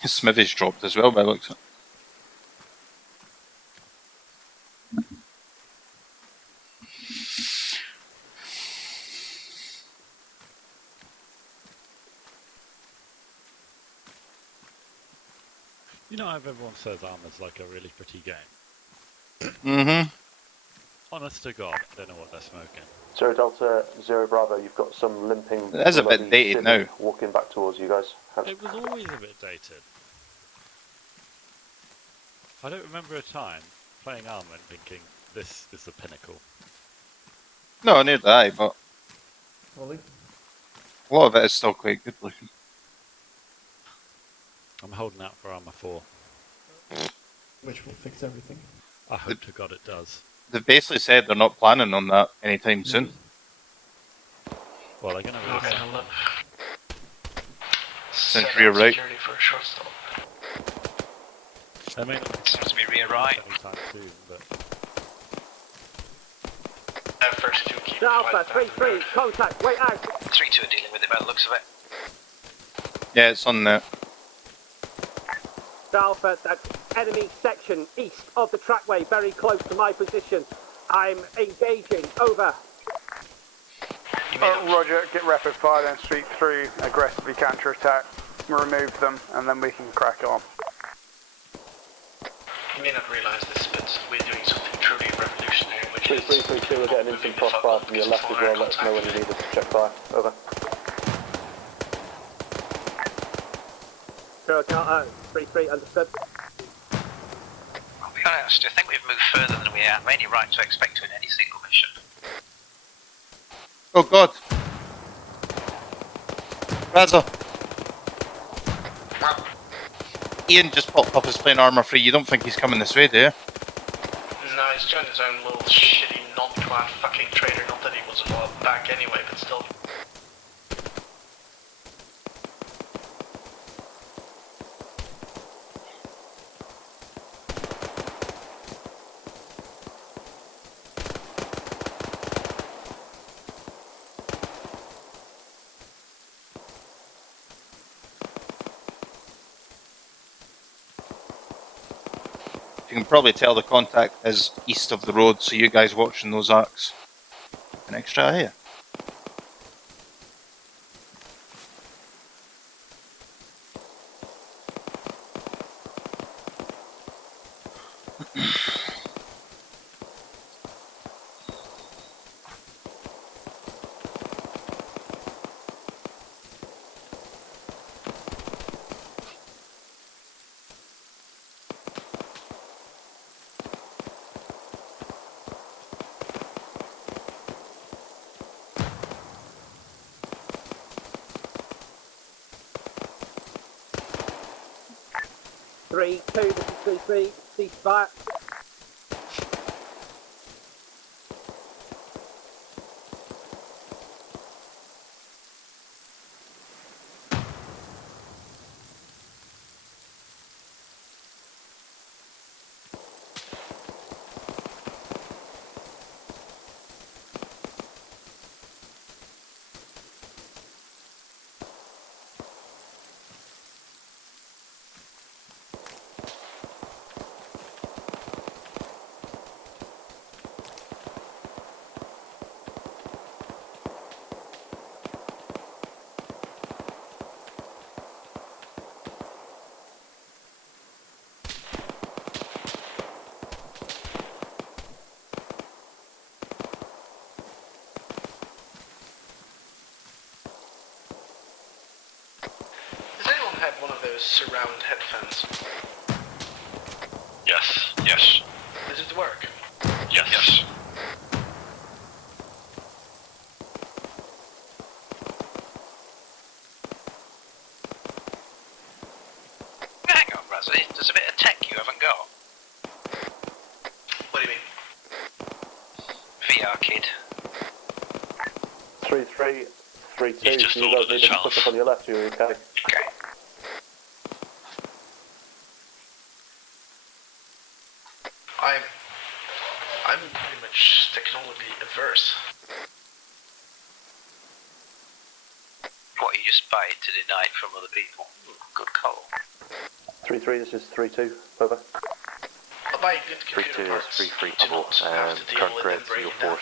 His Smithy's dropped as well by the looks of it. You know how everyone says Armour's like a really pretty game? Mm-hmm. Honest to God, I don't know what they're smoking. Zero Delta, Zero Bravo, you've got some limping... It is a bit bloody dated Sydney now. walking back towards you guys. It was always a bit dated. I don't remember a time playing Armour and thinking, this is the pinnacle. No, neither did I, but Ollie? a lot of it is still quite good looking. I'm holding out for Armour 4. Which will fix everything. I hope to God it does. They've basically said they're not planning on that anytime soon. Well, they're going to Okay, release I'll look. Since Set rear up right. security for a short stop. They may not Seems to be rear right. anytime soon, but First two keep Alpha, quiet down 3-3, contact, wait out. 3-2 are dealing with it by the looks of it. Yeah, it's on there. Alpha, that's enemy section east of the trackway, very close to my position. I'm engaging, over. Roger, get rapid fire then sweep through, aggressively counter attack, remove them, and then we can crack on. You may not realise this, but we're doing something truly revolutionary, which is... 3-3-2, we're getting instant crossfire from your left as well. Let us know when you need us to check fire. Over. Zero Delta, 3-3, understood. I'll be honest, I think we've moved further than we have any right to expect to in any single mission. Oh god! Razzo! Ian just popped up as playing Armour 3. You don't think he's coming this way, do you? No, he's joined his own little shitty non-clad fucking trader, not that he was a while back anyway, but still. You can probably tell the contact is east of the road, so you guys watching those arcs. An extra here. Three, two, this is 3-3, ceasefire. had one of those surround headphones? Yes. Yes. Does it work? Yes. Yes. Hang on, Razzie. There's a bit of tech you haven't got. What do you mean? VR kid. 3-3, 3-2, just so you guys ordered a need to chance. push up on your left, you're okay? Okay. I'm pretty much technology averse. What, you just buy it to deny it from other people? Good call. 3-3, this is 3-2, over. I'll buy good computer 3-2 is parts 3-3 to Bravo. not have to deal Current with grid them breaking down.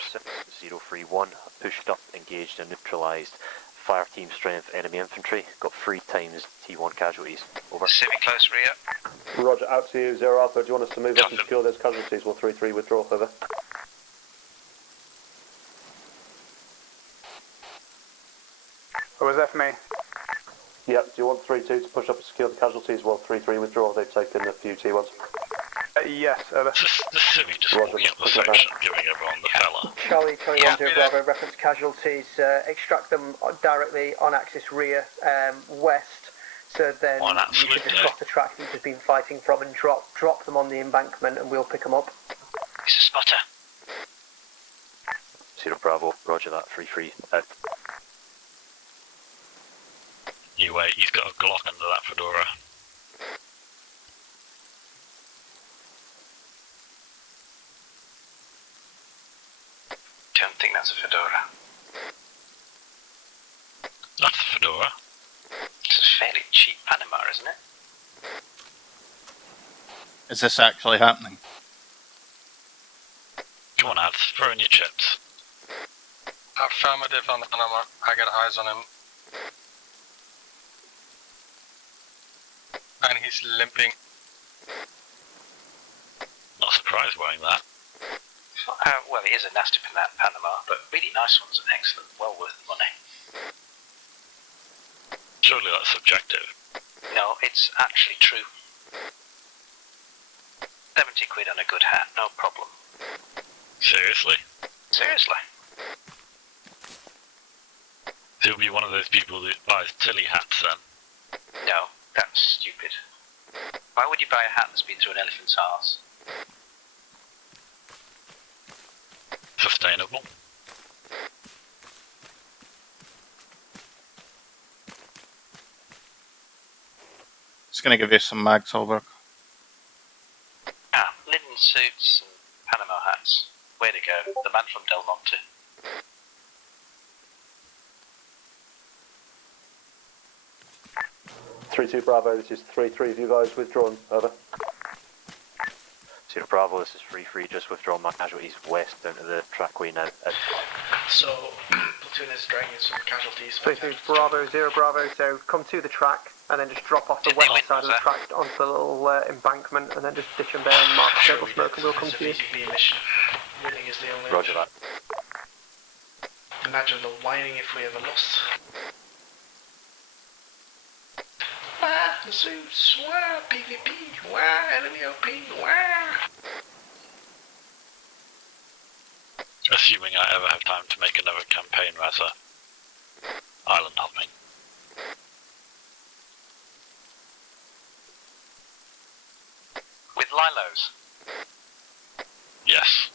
046-031. Pushed up, engaged and neutralised. Fire team strength enemy infantry. Got 3 times T1 casualties. Over. Semi-close rear. Roger, out to you, 0 Alpha, do you want us to move up and secure those casualties? We'll 3-3 withdraw, over. What was that for me? Yep, do you want 3-2 to push up and secure the casualties? Well, 3-3 withdraw, they've taken a few T1s. Yes, over. The civvy just walking up the section, giving everyone the fella. Charlie 1 0 Bravo, reference casualties, extract them directly on axis rear, west, so then you should just cross the track that you've just been fighting from and drop them on the embankment and we'll pick them up. It's a spotter. 0 Bravo, roger that, 3-3 out. You wait, he's got a Glock under that fedora. Don't think that's a fedora. That's a fedora. It's a fairly cheap Panama, isn't it? Is this actually happening? Come on, ads, throw in your chips. Affirmative on the Panama. I got eyes on him. And he's limping. Not surprised wearing that. Well, it is a nasty Panama, but really nice ones and excellent. Well worth the money. Surely that's subjective. No, it's actually true. 70 quid on a good hat, no problem. Seriously? Seriously. He'll be one of those people that buys Tilly hats then. No, that's stupid. Why would you buy a hat that's been through an elephant's arse? Sustainable. It's going to give you some mags, Holberg. Ah, linen suits and Panama hats. Way to go, the man from Del Monte. Three-two Bravo, this is 3-3 of you guys withdrawn, over. 0 Bravo, this is 3-3, just withdrawn my casualties west down to the trackway now. So, platoon is dragging some casualties. 3-3 Bravo, 0 Bravo, so come to the track and then just drop off the west side of the track onto the little embankment and then just ditch them there and mark the table smoke and we'll come to you. Winning is the only Roger that. Imagine the whining if we ever lost. Wah, the suits, wah, PvP, wah, enemy OP, wah. Assuming I ever have time to make another campaign, Razza. Island hopping. With Lilos? Yes.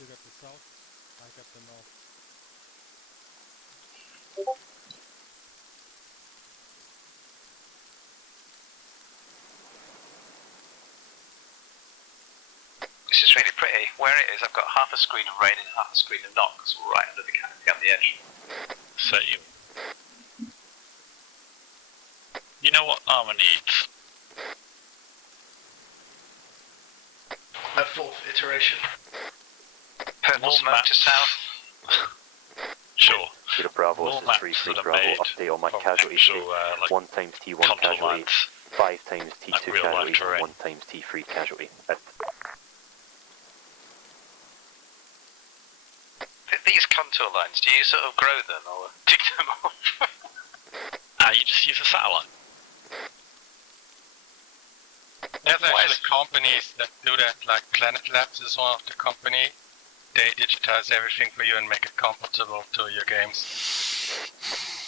You got the south, I got the north. This is really pretty. Where it is, I've got half a screen of rain and half a screen of knock, because we're right under the canopy on the edge. Same. You know what armor needs? A fourth iteration. Purple smoke to south. Sure. Zero Bravo. Bravo, more this is maps 3-3 that are Bravo, made update on my of casualty actual, state. like, 1 times T1 contour casualty, lines, 5 times T2 like real life casualty, terrain. and 1 times T3 casualty. These contour lines, do you sort of grow them or dig them off? You just use a satellite. There's actually companies that do that, like Planet Labs is one of the company. They digitize everything for you and make it compatible to your games.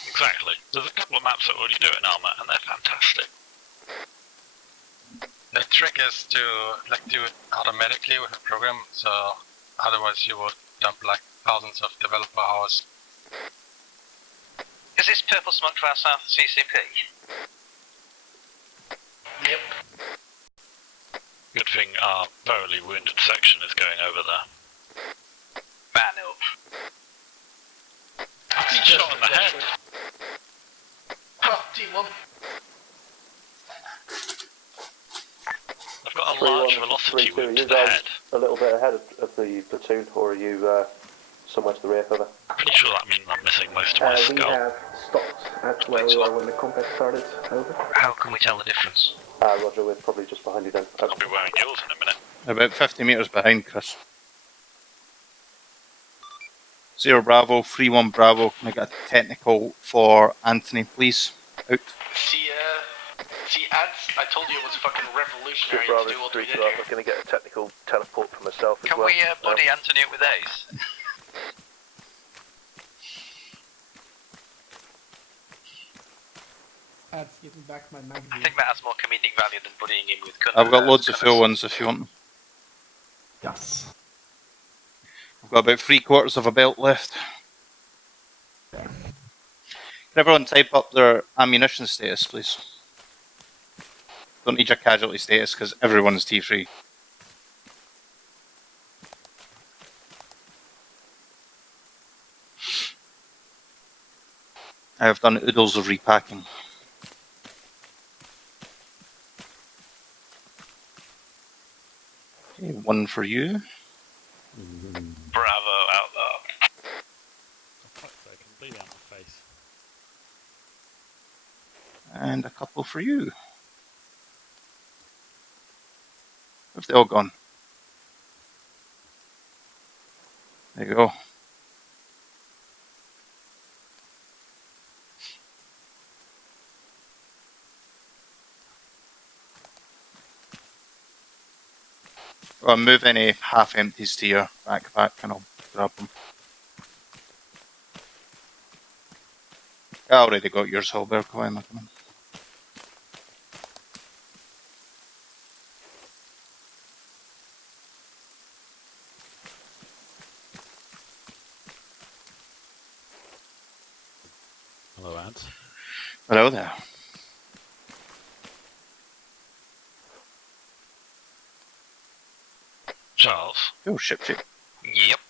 Exactly. There's a couple of maps that already do it in Arma, and they're fantastic. The trick is to do it automatically with a program, so otherwise you would dump like thousands of developer hours. Is this purple smoke cloud south of CCP? Yep. Good thing our thoroughly wounded section is going over there. Man up. I've been shot in the head. Oh, T1. I've got a large velocity wound to the head. A little bit ahead of the platoon, or are you somewhere to the rear further? Pretty sure that means I'm missing most of my We skull. have stopped at where we were when the combat started. Over. How can we tell the difference? Roger, we're probably just behind you then. I'll be wearing yours in a minute. About 50 metres behind, Chris. 0 Bravo, 3-1 Bravo. Can I get a technical for Anthony, please? Out. See, ads, I told you it was fucking revolutionary Bravo, to do what we 3-2, did I'm here. going to get a technical teleport for myself as Can well. we buddy Anthony up with Ace? Adds getting back my magazine. I think that has more comedic value than buddying him with I've got loads of full ones if you want them. Yes. I've got about 3/4 of a belt left. Can everyone type up their ammunition status, please? Don't need your casualty status because everyone's T3. I have done oodles of repacking. Okay, 1 for you. Bravo out there. For fuck's sake, I'm bleeding out my face. And a couple for you. Have they all gone? There you go. I'll move any half empties to your backpack and I'll grab them. I already got yours, Holberg. Why am I coming? Hello, Ant. Hello there. Charles? Oh, ship. Yep.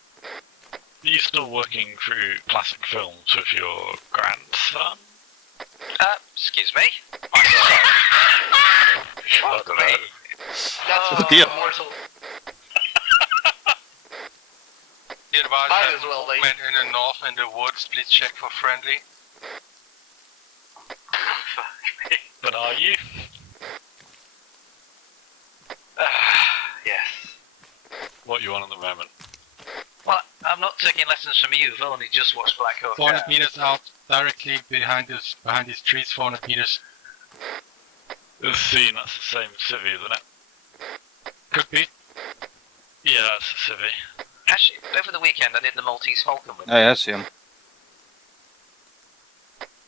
Are you still working through plastic films with your grandson? Excuse me? Fuck me. That's dear. mortal. The advice Might as well be. in the north in the woods, please check for friendly. Fuck me. But are you? Yes. What you want at the moment? Well, I'm not taking lessons from you. I've only just watched Black Hawk. 400 meters out, directly behind these trees, 400 meters. The scene, that's the same civvy, isn't it? Could be. Yeah, that's a civvy. Actually, over the weekend I did the Maltese Falcon with I see him.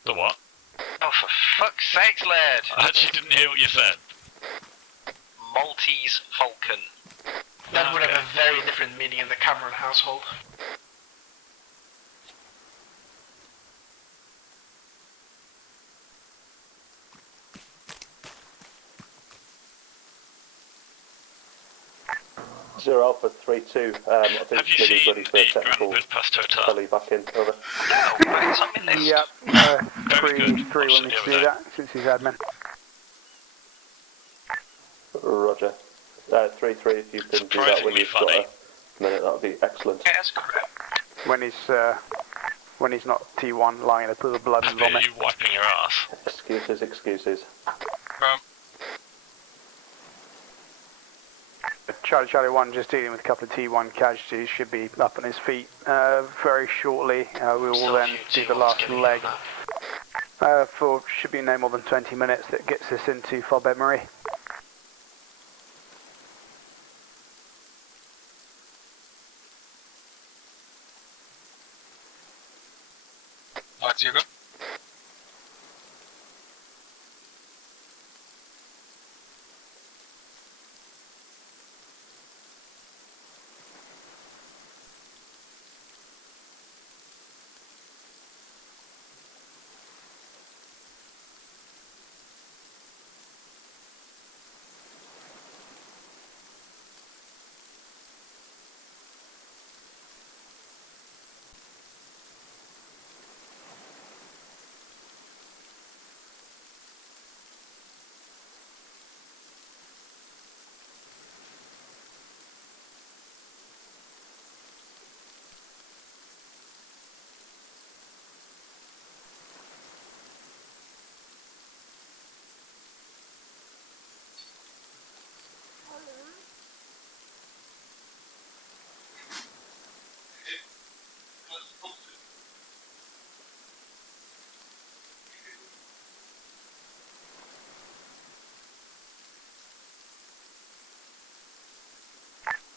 The what? Oh, for fuck's sakes, lad! I actually didn't hear what you said. Maltese Falcon. That would have a very different meaning in the Cameron household. Zero Alpha 3-2. I think Have you maybe seen ready for a the technical. Grand Budapest Hotel? Belly back in. Over. No, but it's on my list. Yep, Very good. 3 will need to do that since he's admin. Roger. 3-3. If you can do that when Surprisingly you've got funny. a minute, that would be excellent. Yeah, that's correct. When he's when he's not T1 lying in a pool of blood and Are vomit. you wiping your ass? Excuses, excuses. Charlie 1 just dealing with a couple of T1 casualties, should be up on his feet very shortly. We will then do the last leg for should be no more than 20 minutes that gets us into Fob Emery. Alright, Hugo.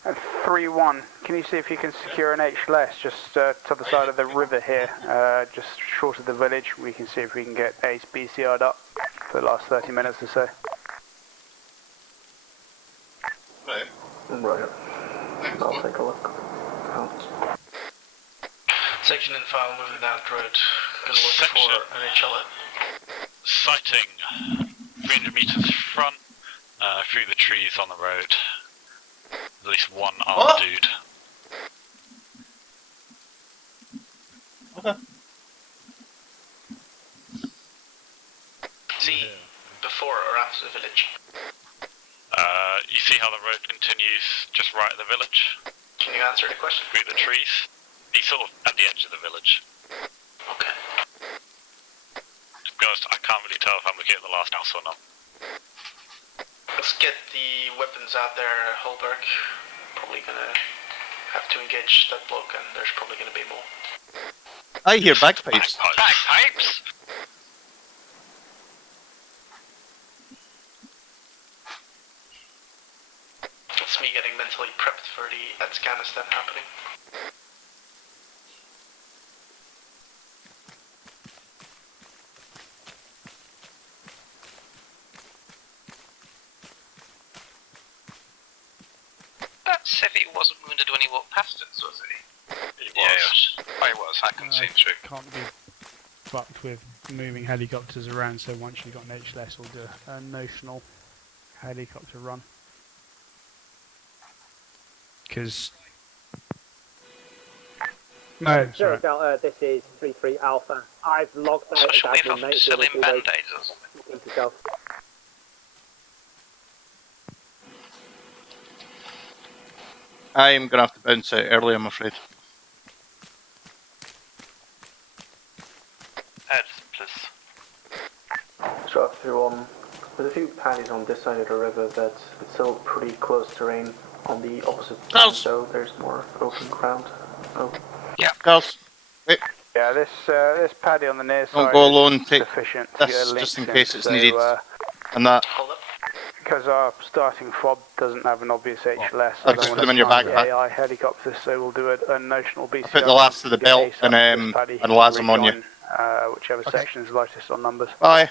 At 3-1, can you see if you can secure an HLS just to the side of the river here, just short of the village? We can see if we can get Ace BCR'd up for the last 30 minutes or so. Right. I'll take a look. Section and file moving down the road. Gonna look for an HLS. Sighting 300 meters front, through the trees on the road. At least one armed dude. Okay. See, before or after the village? You see how the road continues just right at the village? Can you answer the question? Through the trees? He's sort of at the edge of the village. Okay. To be honest, I can't really tell if I'm looking at the last house or not. Let's get the weapons out there, Holberg. Probably gonna have to engage that bloke, and there's probably gonna be more. I hear bagpipes. Bagpipes? That's me getting mentally prepped for the Afghanistan happening. That civvy wasn't wounded when he walked past us, was he? He was. Yeah, I was. I can see through. Can't be fucked with moving helicopters around, so once you've got an HLS, we'll do a notional helicopter run. Because... No, it's Zero right. Delta, this is 3-3 Alpha. I've logged out as admin, mate. Selling band-aids or something. Look into yourself. I'm gonna have to bounce out early, I'm afraid. Heads, please. So after there's a few paddies on this side of the river, but it's still pretty close terrain on the opposite side, so there's more open ground. Oh. Yeah. Girls, wait. Yeah, this paddy on the near side Don't go alone, is take sufficient to this get links just in in, case it's so, needed. And that. Because our starting fob doesn't have an obvious HLS, I'll I just don't put them in want your to backpack. AI helicopters, so we'll do a notional BCR. Put the last of the belt and Lazam on you. Whichever section is lightest on numbers. Bye.